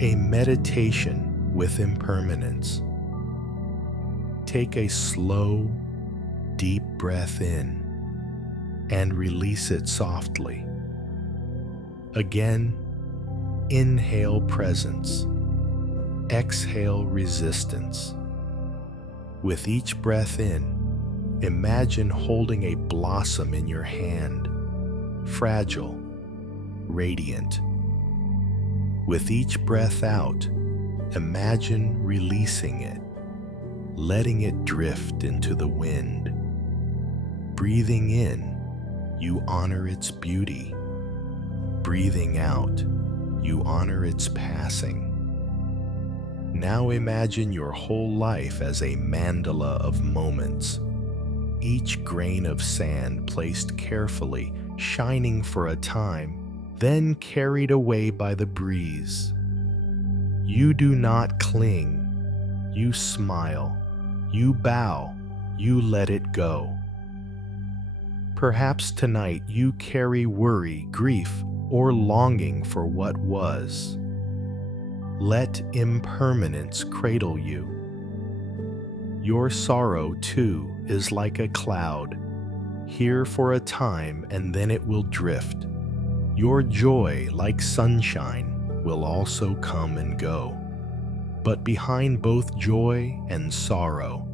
A meditation with impermanence. Take a slow, deep breath in and release it softly. Again, inhale presence. Exhale resistance. With each breath in, imagine holding a blossom in your hand, fragile, radiant. With each breath out, imagine releasing it, letting it drift into the wind. Breathing in, you honor its beauty. Breathing out, you honor its passing. Now imagine your whole life as a mandala of moments, each grain of sand placed carefully, shining for a time, then carried away by the breeze. You do not cling. You smile. You bow. You let it go. Perhaps tonight you carry worry, grief, or longing for what was. Let impermanence cradle you. Your sorrow, too, is like a cloud, here for a time and then it will drift. Your joy, like sunshine, will also come and go. But behind both joy and sorrow,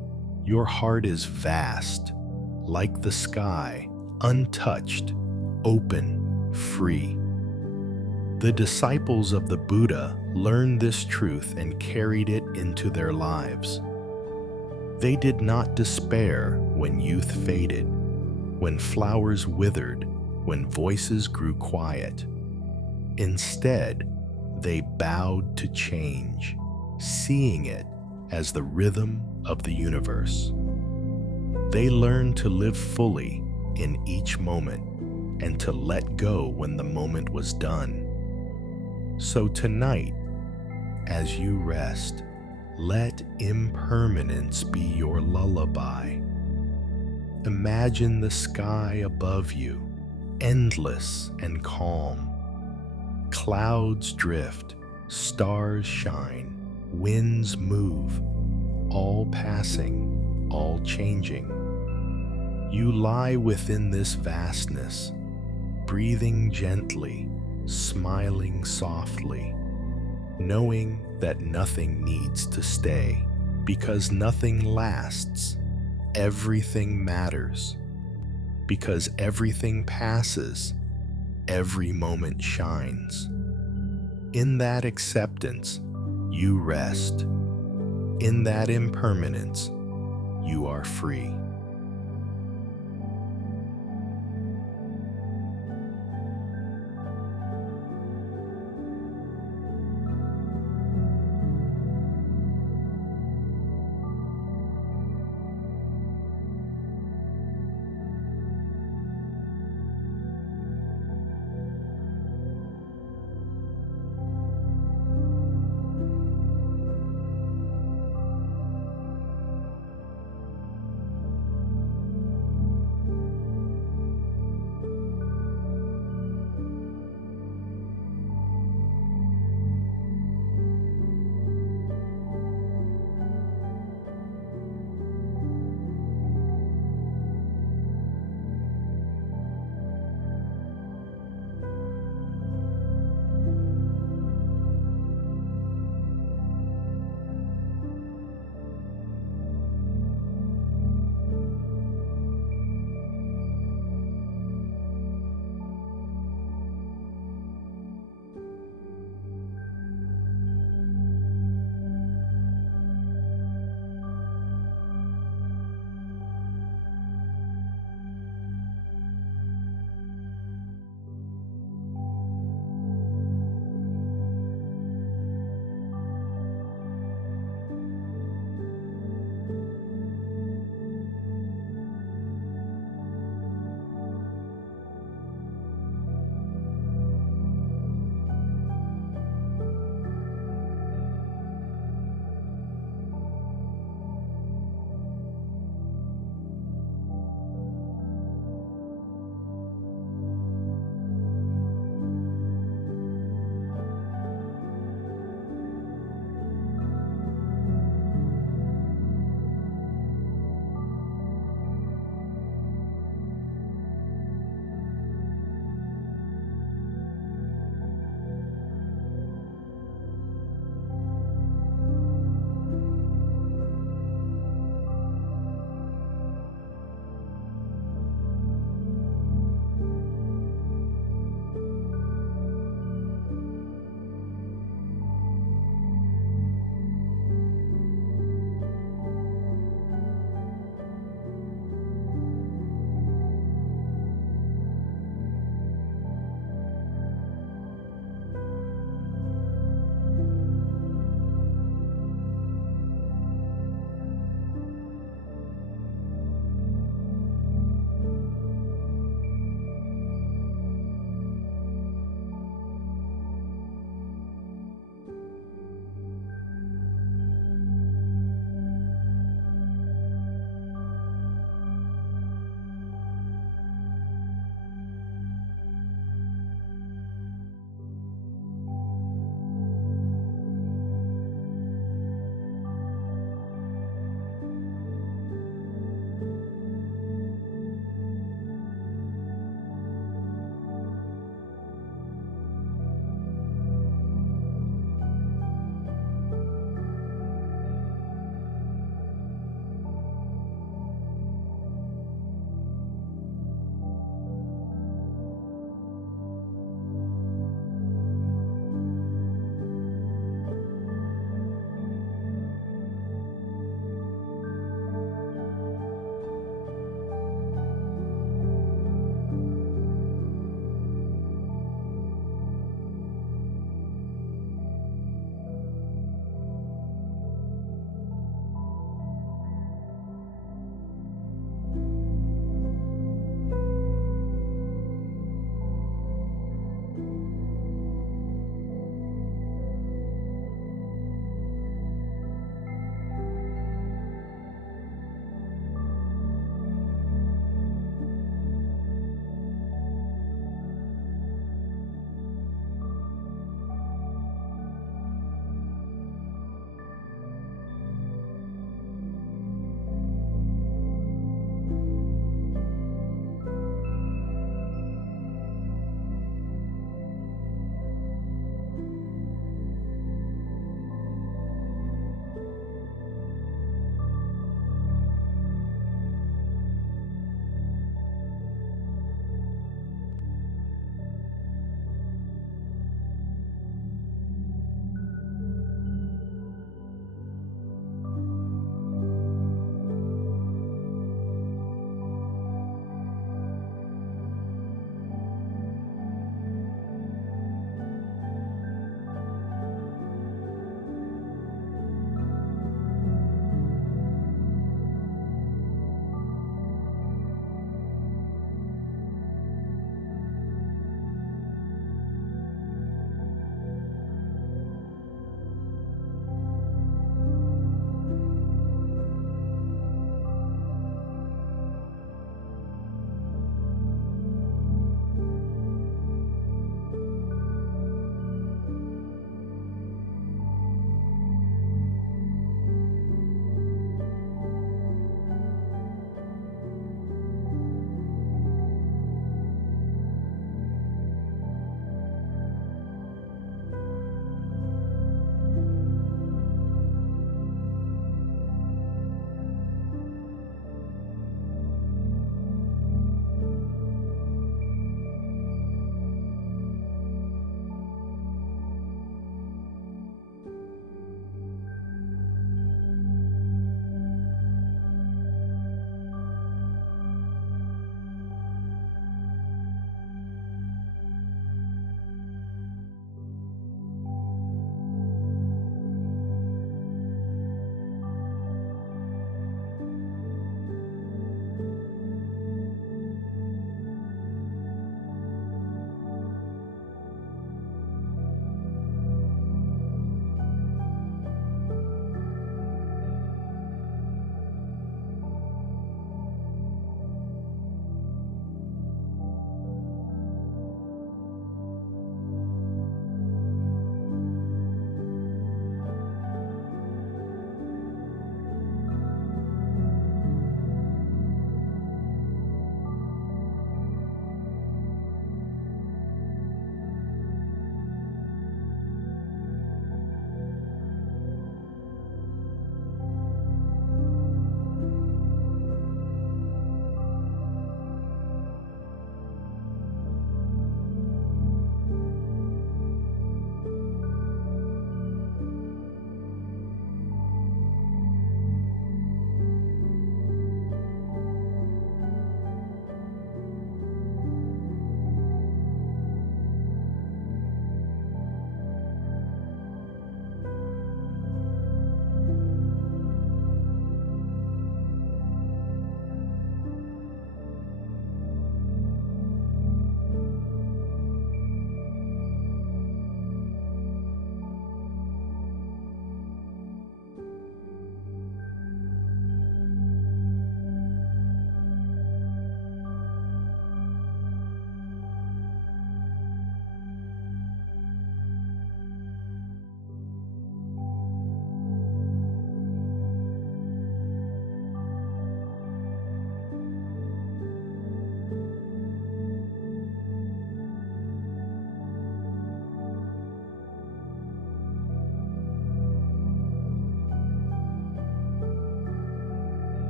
your heart is vast, like the sky, untouched, open, free. The disciples of the Buddha learned this truth and carried it into their lives. They did not despair when youth faded, when flowers withered, when voices grew quiet. Instead, They bowed to change, seeing it as the rhythm of the universe. They learned to live fully in each moment and to let go when the moment was done. So tonight, as you rest, let impermanence be your lullaby. Imagine the sky above you, endless and calm. Clouds drift, stars shine, winds move, all passing, all changing. You lie within this vastness, breathing gently, smiling softly, knowing that nothing needs to stay, because nothing lasts. Everything matters, because everything passes, every moment shines. In that acceptance, you rest. In that impermanence, you are free.